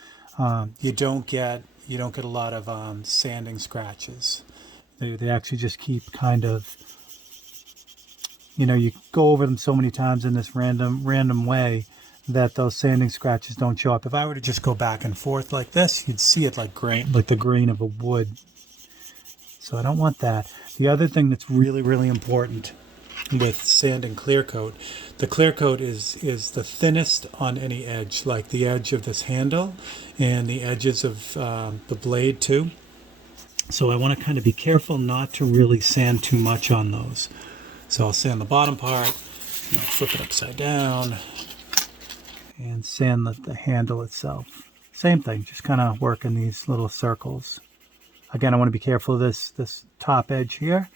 you don't get a lot of sanding scratches. They actually just keep kind of, you go over them so many times in this random way that those sanding scratches don't show up. If I were to just go back and forth like this, you'd see it like the grain of a wood. So I don't want that. The other thing that's really, really important with sanding clear coat, the clear coat is the thinnest on any edge, like the edge of this handle and the edges of the blade too. So I want to kind of be careful not to really sand too much on those. So I'll sand the bottom part, flip it upside down, and sand the handle itself. Same thing, just kind of work in these little circles. Again, I want to be careful of this top edge here.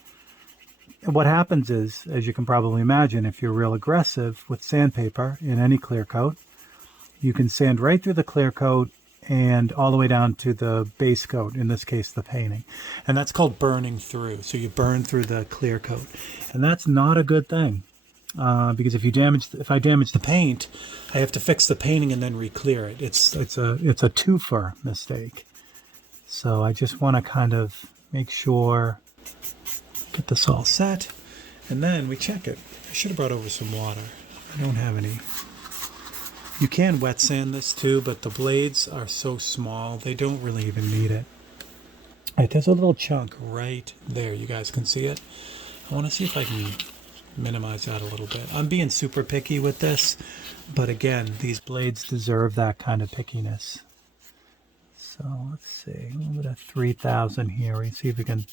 And what happens is, as you can probably imagine, if you're real aggressive with sandpaper in any clear coat, you can sand right through the clear coat and all the way down to the base coat, in this case the painting. And that's called burning through. So you burn through the clear coat. And that's not a good thing, because if I damage the paint, I have to fix the painting and then re-clear it. It's a twofer mistake. So I just want to kind of make sure, get this all set, and then we check it. I should have brought over some water. I don't have any. You can wet sand this too, but the blades are so small, they don't really even need it. All right, there's a little chunk right there. You guys can see it. I want to see if I can minimize that a little bit. I'm being super picky with this, but again, these blades deserve that kind of pickiness. So So let's see, a little bit of 3,000 here. We see if we can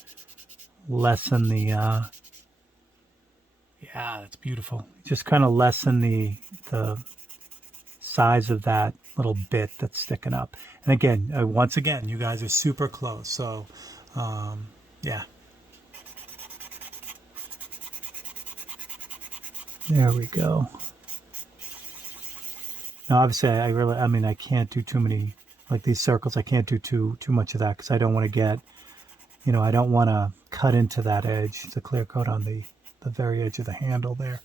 lessen the, yeah, that's beautiful. Just kind of lessen the size of that little bit that's sticking up. And again, once again, you guys are super close. So, yeah. There we go. Now, obviously, I mean, I can't do too many, like these circles, I can't do too much of that because I don't want to get, I don't want to cut into that edge. It's a clear coat on the very edge of the handle there.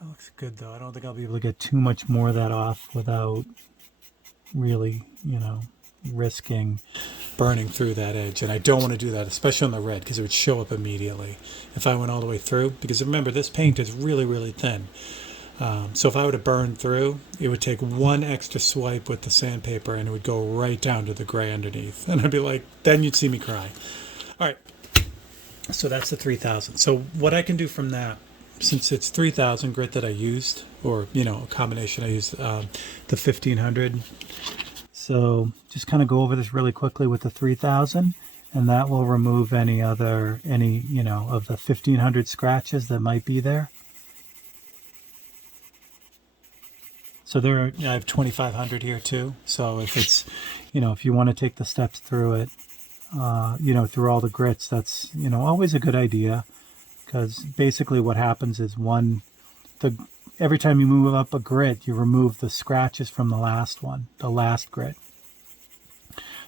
That looks good, though. I don't think I'll be able to get too much more of that off without really, risking burning through that edge. And I don't want to do that, especially on the red, because it would show up immediately if I went all the way through. Because remember, this paint is really, really thin. So if I were to burn through, it would take one extra swipe with the sandpaper and it would go right down to the gray underneath. And I'd be like, then you'd see me cry. All right. So that's the 3,000. So what I can do from that, since it's 3,000 grit that I used, or, a combination, I used the 1,500. So just kind of go over this really quickly with the 3,000, and that will remove any of the 1,500 scratches that might be there. So I have 2,500 here too. So if it's, if you want to take the steps through it, through all the grits, that's, always a good idea, because basically what happens is every time you move up a grit, you remove the scratches from the last grit.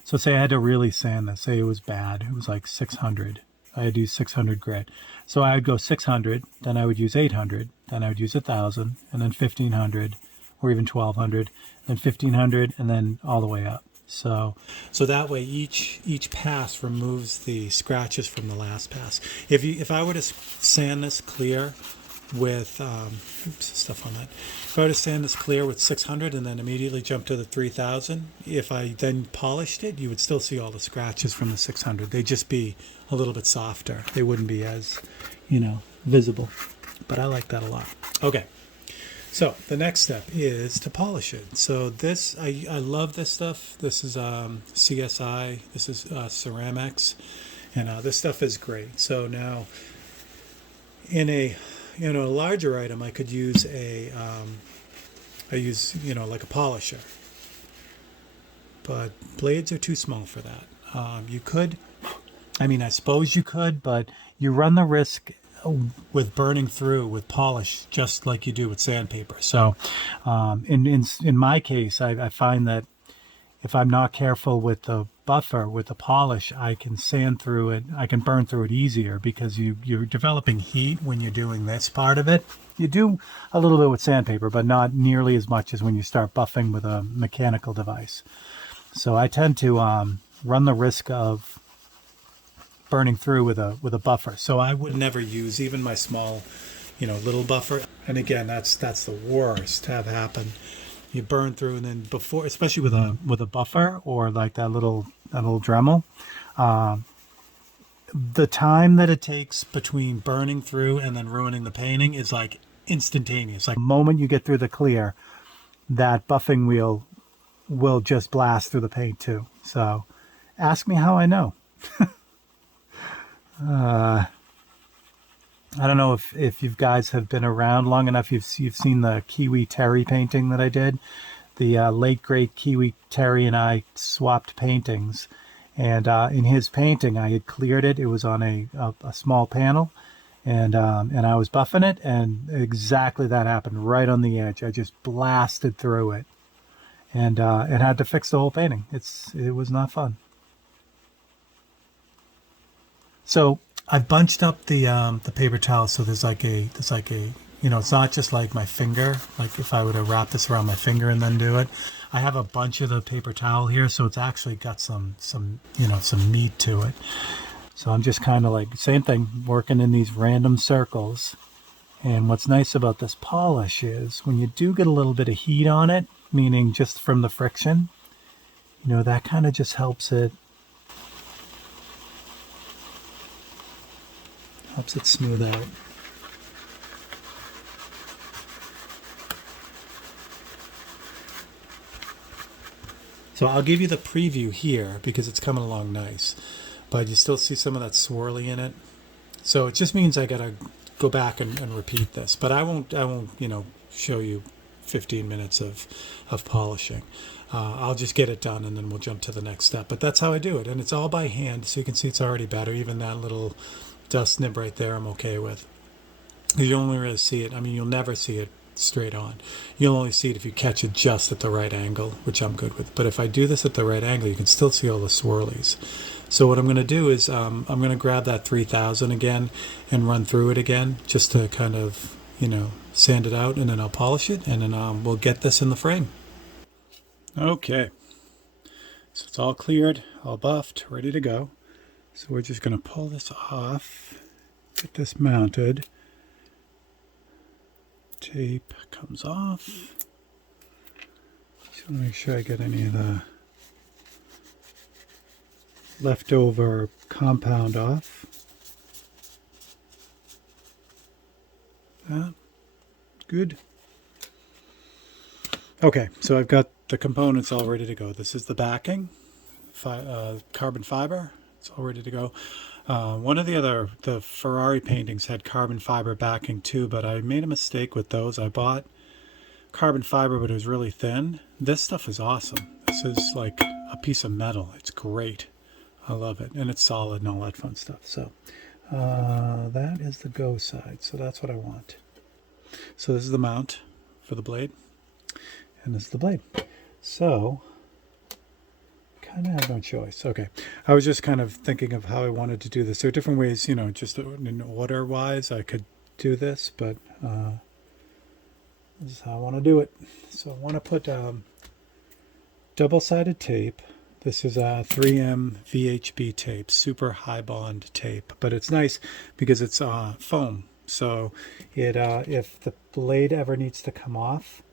So say I had to really sand this, say it was bad, it was like 600. I had to use 600 grit. So I would go 600, then I would use 800, then I would use 1,000, and then 1,500, or even 1,200, then 1,500, and then all the way up. So that way each pass removes the scratches from the last pass. If I were to sand this clear with stuff on that. If I were to sand this clear with 600 and then immediately jump to the 3,000, if I then polished it, you would still see all the scratches from the 600. They'd just be a little bit softer. They wouldn't be as, visible. But I like that a lot. Okay. So the next step is to polish it. So this, I love this stuff. This is CSI. This is Ceramics. And this stuff is great. So now in a larger item, I could use like a polisher. But blades are too small for that. I suppose you could, but you run the risk with burning through with polish, just like you do with sandpaper. So in my case, I find that if I'm not careful with the buffer, with the polish, I can sand through it. I can burn through it easier because you're developing heat when you're doing this part of it. You do a little bit with sandpaper, but not nearly as much as when you start buffing with a mechanical device. So I tend to run the risk of burning through with a buffer. So I would never use even my small, little buffer. And again, that's the worst to have happen. You burn through, and then before, especially with a buffer or like that little Dremel, the time that it takes between burning through and then ruining the painting is like instantaneous. Like the moment you get through the clear, that buffing wheel will just blast through the paint too. So ask me how I know. I don't know if you guys have been around long enough. You've seen the Kiwi Terry painting that I did. The late great Kiwi Terry and I swapped paintings, and in his painting I had cleared it. It was on a small panel, and I was buffing it, and exactly that happened right on the edge. I just blasted through it, and had to fix the whole painting. It was not fun. So I've bunched up the paper towel, so there's like a it's not just like my finger, like if I were to wrap this around my finger and then do it. I have a bunch of the paper towel here, so it's actually got some meat to it. So I'm just kind of like, same thing, working in these random circles. And what's nice about this polish is when you do get a little bit of heat on it, meaning just from the friction, that kind of just helps it smooth out. So I'll give you the preview here because it's coming along nice, but you still see some of that swirly in it. So it just means I gotta go back and repeat this, but I won't, show you 15 minutes of polishing. I'll just get it done and then we'll jump to the next step. But that's how I do it. And it's all by hand. So you can see it's already better. Even that little dust nib right there, I'm okay with. You only really see it. I mean, you'll never see it straight on. You'll only see it if you catch it just at the right angle, which I'm good with. But if I do this at the right angle, you can still see all the swirlies. So what I'm going to do is I'm going to grab that 3000 again and run through it again just to kind of, sand it out, and then I'll polish it, and then we'll get this in the frame. Okay, so it's all cleared, all buffed, ready to go. So we're just going to pull this off, get this mounted. Tape comes off. Just want to make sure I get any of the leftover compound off. That. Good. Okay, so I've got the components all ready to go. This is the backing, carbon fiber. It's all ready to go. One of the Ferrari paintings had carbon fiber backing too, but I made a mistake with those. I bought carbon fiber, but it was really thin. This stuff is awesome. This is like a piece of metal. It's great. I love it, and it's solid and all that fun stuff. So that is the go side. So that's what I want. So this is the mount for the blade, and this is the blade. So kind of have no choice. Okay, I was just kind of thinking of how I wanted to do this. There are different ways, just in order wise I could do this, but this is how I want to do it. So I want to put double-sided tape. This is a 3M VHB tape, super high bond tape, but it's nice because it's foam. So it if the blade ever needs to come off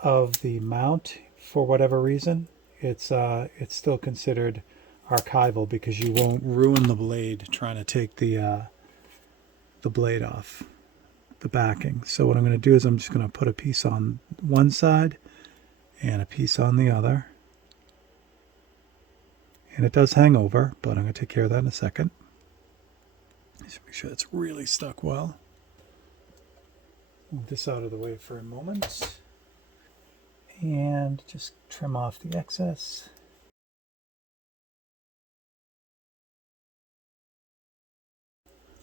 of the mount for whatever reason, it's still considered archival because you won't ruin the blade trying to take the blade off the backing. So what I'm going to do is I'm just going to put a piece on one side and a piece on the other. And it does hang over, but I'm going to take care of that in a second. Just make sure it's really stuck well. Move this out of the way for a moment. And just trim off the excess.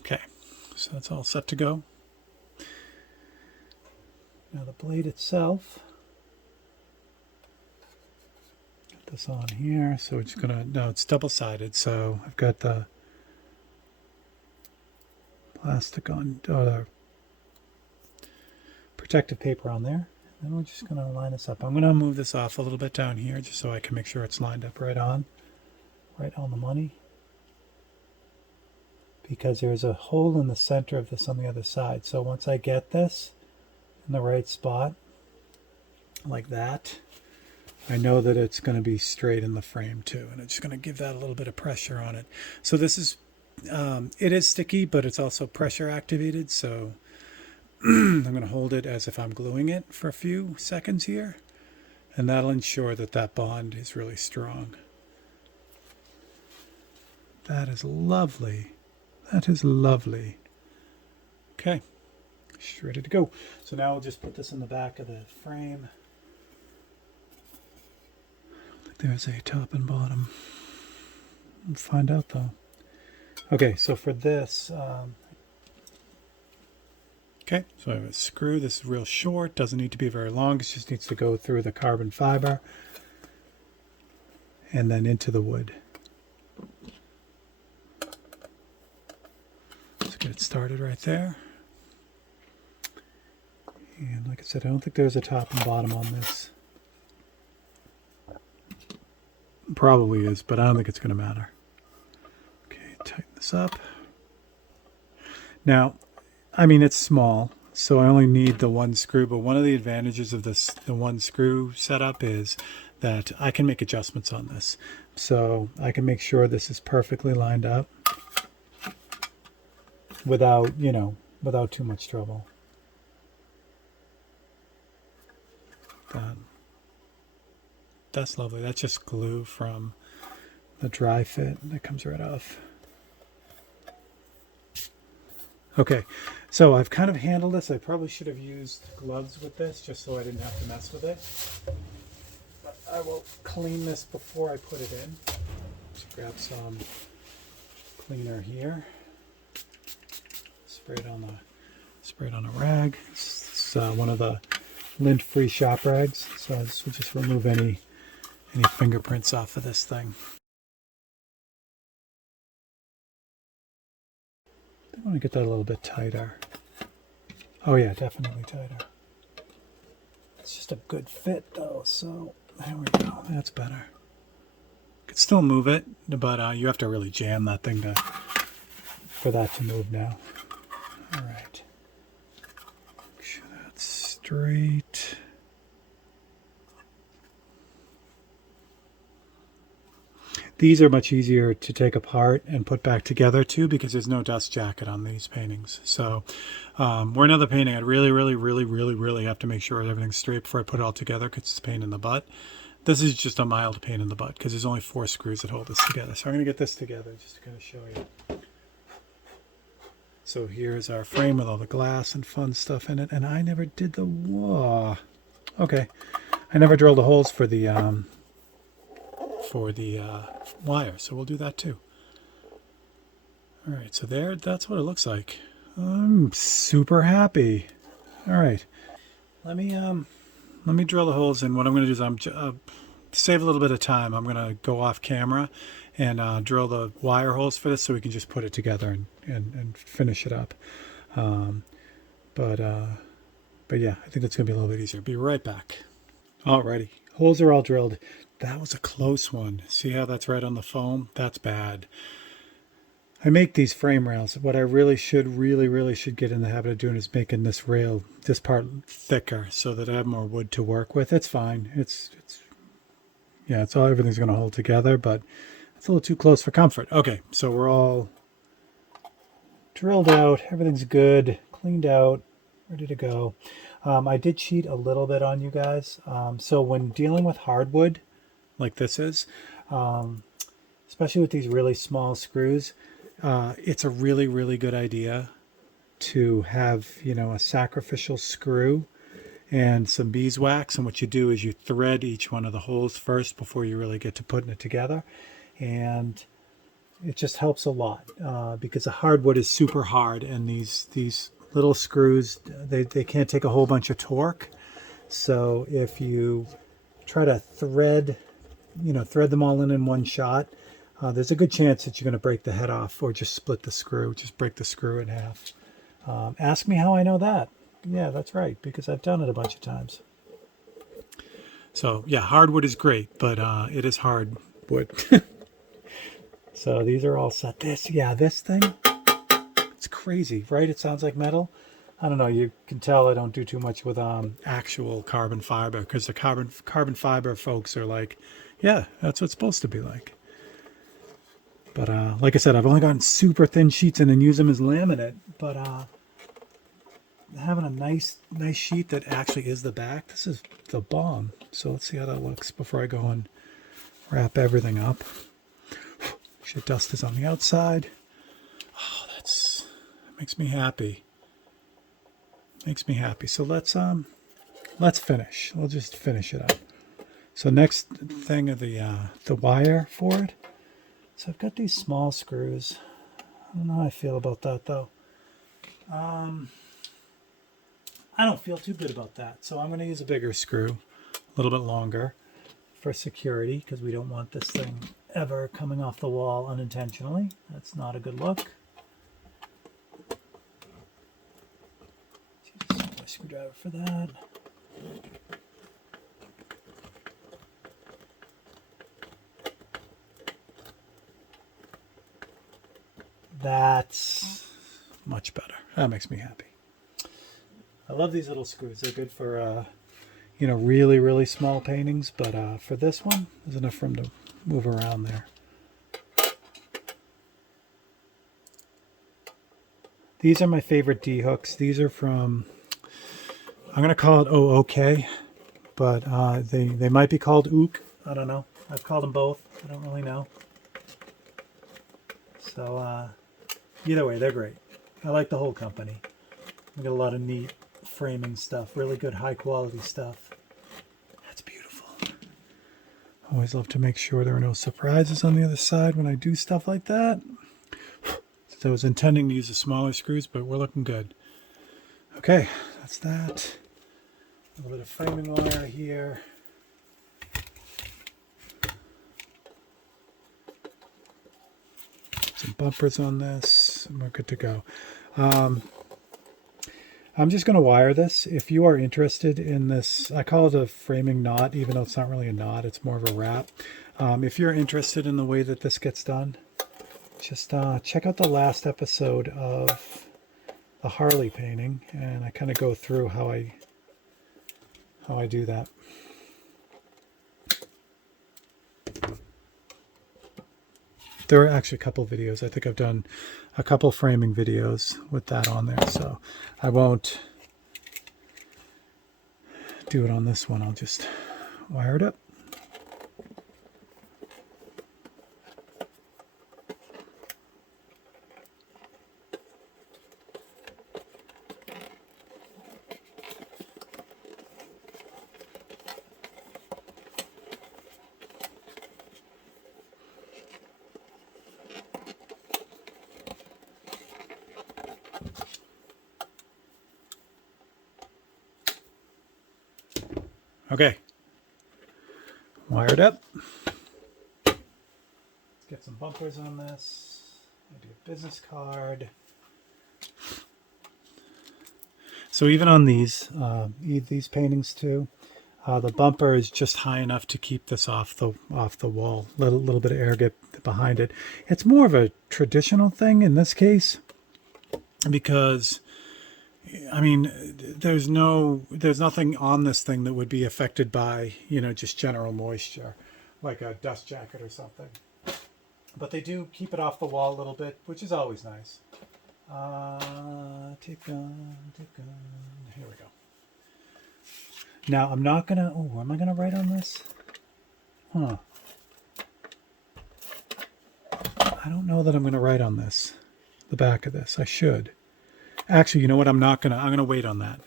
Okay, so that's all set to go. Now the blade itself, get this on here. So we're just gonna, no, it's double-sided. So I've got the plastic on, protective paper on there. And we're just going to line this up. I'm going to move this off a little bit down here just so I can make sure it's lined up right on the money. Because there's a hole in the center of this on the other side. So once I get this in the right spot, like that, I know that it's going to be straight in the frame too. And it's just going to give that a little bit of pressure on it. So this is, it is sticky, but it's also pressure activated. So I'm going to hold it as if I'm gluing it for a few seconds here, and that'll ensure that that bond is really strong. That is lovely. That is lovely. Okay, she's ready to go. So now we'll just put this in the back of the frame. I don't think there's a top and bottom. We'll find out though. Okay, so for this, okay, so I have a screw. This is real short, doesn't need to be very long. It just needs to go through the carbon fiber and then into the wood. Let's get it started right there. And like I said, I don't think there's a top and bottom on this. Probably is, but I don't think it's going to matter. Okay, tighten this up. Now, I mean, it's small, so I only need the one screw, but one of the advantages of this, the one screw setup, is that I can make adjustments on this. So I can make sure this is perfectly lined up without, without too much trouble. That. That's lovely. That's just glue from the dry fit that comes right off. Okay, so I've kind of handled this. I probably should have used gloves with this just so I didn't have to mess with it. But I will clean this before I put it in. Just grab some cleaner here. Spray it on a rag. It's one of the lint-free shop rags. So this will just remove any fingerprints off of this thing. I want to get that a little bit tighter. Oh yeah, definitely tighter. It's just a good fit though, so there we go. That's better. Could still move it, but you have to really jam that thing for that to move now. All right. Make sure that's straight. These are much easier to take apart and put back together too, because there's no dust jacket on these paintings. So where another painting, I'd really have to make sure everything's straight before I put it all together, because it's a pain in the butt. This is just a mild pain in the butt because there's only 4 screws that hold this together. So I'm going to get this together just to kind of show you. So here's our frame with all the glass and fun stuff in it. And I never did the wah. Okay, I never drilled the holes for the wire, so we'll do that too. All right, so that's what it looks like. I'm super happy. All right, let me drill the holes in. What I'm going to do is to save a little bit of time, I'm going to go off camera and drill the wire holes for this so we can just put it together and finish it up. But yeah, I think that's going to be a little bit easier. Be right back. Alrighty, holes are all drilled. That was a close one. See how that's right on the foam? That's bad. I make these frame rails. What I really should get in the habit of doing is making this part thicker so that I have more wood to work with. It's fine. Everything's going to hold together, but it's a little too close for comfort. Okay, so we're all drilled out. Everything's good, cleaned out, ready to go. I did cheat a little bit on you guys. So when dealing with hardwood, like this is, especially with these really small screws, it's a really good idea to have, a sacrificial screw and some beeswax. And what you do is you thread each one of the holes first before you really get to putting it together. And it just helps a lot because the hardwood is super hard, and these little screws, they can't take a whole bunch of torque. So if you try to thread them all in one shot, there's a good chance that you're going to break the head off or just split the screw, just break the screw in half. Ask me how I know that. Yeah, that's right, because I've done it a bunch of times. So yeah, hardwood is great, but it is hard wood. So these are all set. This thing, it's crazy, right? It sounds like metal. I don't know, you can tell I don't do too much with actual carbon fiber, because the carbon fiber folks are like, yeah, that's what it's supposed to be like. But like I said, I've only gotten super thin sheets and then use them as laminate. But having a nice sheet that actually is the back, this is the bomb. So let's see how that looks before I go and wrap everything up. Shit, dust is on the outside. Oh, that makes me happy. Makes me happy. So let's finish. We'll just finish it up. So next thing of the wire for it. So I've got these small screws. I don't know how I feel about that though. I don't feel too good about that. So I'm going to use a bigger screw, a little bit longer for security, because we don't want this thing ever coming off the wall unintentionally. That's not a good look. Use a screwdriver for that. That's much better. That makes me happy. I love these little screws. They're good for, really small paintings. But for this one, there's enough room to move around there. These are my favorite D-hooks. These are from, I'm going to call it OOK, but they might be called Ook. I don't know. I've called them both. I don't really know. So either way, they're great. I like the whole company. We got a lot of neat framing stuff, really good high quality stuff. That's beautiful. Always love to make sure there are no surprises on the other side when I do stuff like that. So I was intending to use the smaller screws, but we're looking good. Okay, that's that. A little bit of framing wire here. Some bumpers on this, and we're good to go. I'm just going to wire this. If you are interested in this, I call it a framing knot, even though it's not really a knot, it's more of a wrap. If you're interested in the way that this gets done, just check out the last episode of the Harley painting, and I kind of go through how I do that. There are actually a couple videos. I think I've done a couple framing videos with that on there, so I won't do it on this one. I'll just wire it up. Okay, wired up. Let's get some bumpers on this. I do a business card. So even on these paintings too, the bumper is just high enough to keep this off the wall. Let a little bit of air get behind it. It's more of a traditional thing in this case because, I mean, there's nothing on this thing that would be affected by, just general moisture, like a dust jacket or something. But they do keep it off the wall a little bit, which is always nice. Take on. Here we go. Now I'm not gonna. Oh, am I gonna write on this? Huh. I don't know that I'm gonna write on this. The back of this. I should. Actually, you know what? I'm gonna wait on that.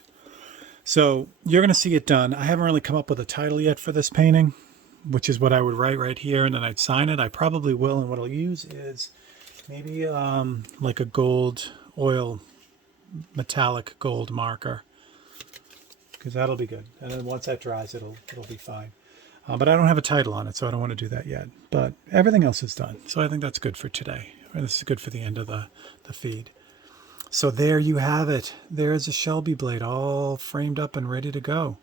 So you're gonna see it done. I haven't really come up with a title yet for this painting, which is what I would write right here, and then I'd sign it. I probably will, and what I'll use is maybe like a gold oil, metallic gold marker, because that'll be good. And then once that dries, it'll be fine. But I don't have a title on it, so I don't want to do that yet. But everything else is done, so I think that's good for today. And this is good for the end of the feed. So there you have it. There's a Shelby blade all framed up and ready to go.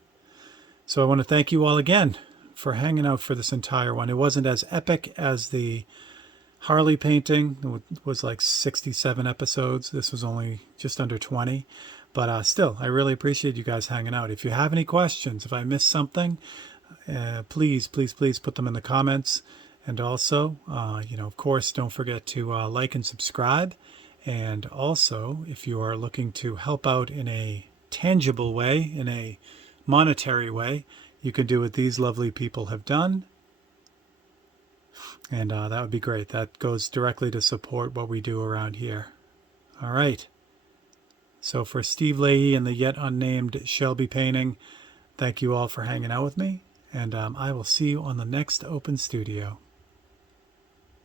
So I want to thank you all again for hanging out for this entire one. It wasn't as epic as the Harley painting. It was like 67 episodes. This was only just under 20. But still, I really appreciate you guys hanging out. If you have any questions, if I missed something, please put them in the comments. And also, of course, don't forget to like and subscribe. And also, if you are looking to help out in a tangible way, in a monetary way, you can do what these lovely people have done. And that would be great. That goes directly to support what we do around here. All right. So for Steve Leahy and the yet unnamed Shelby painting, thank you all for hanging out with me. And I will see you on the next Open Studio.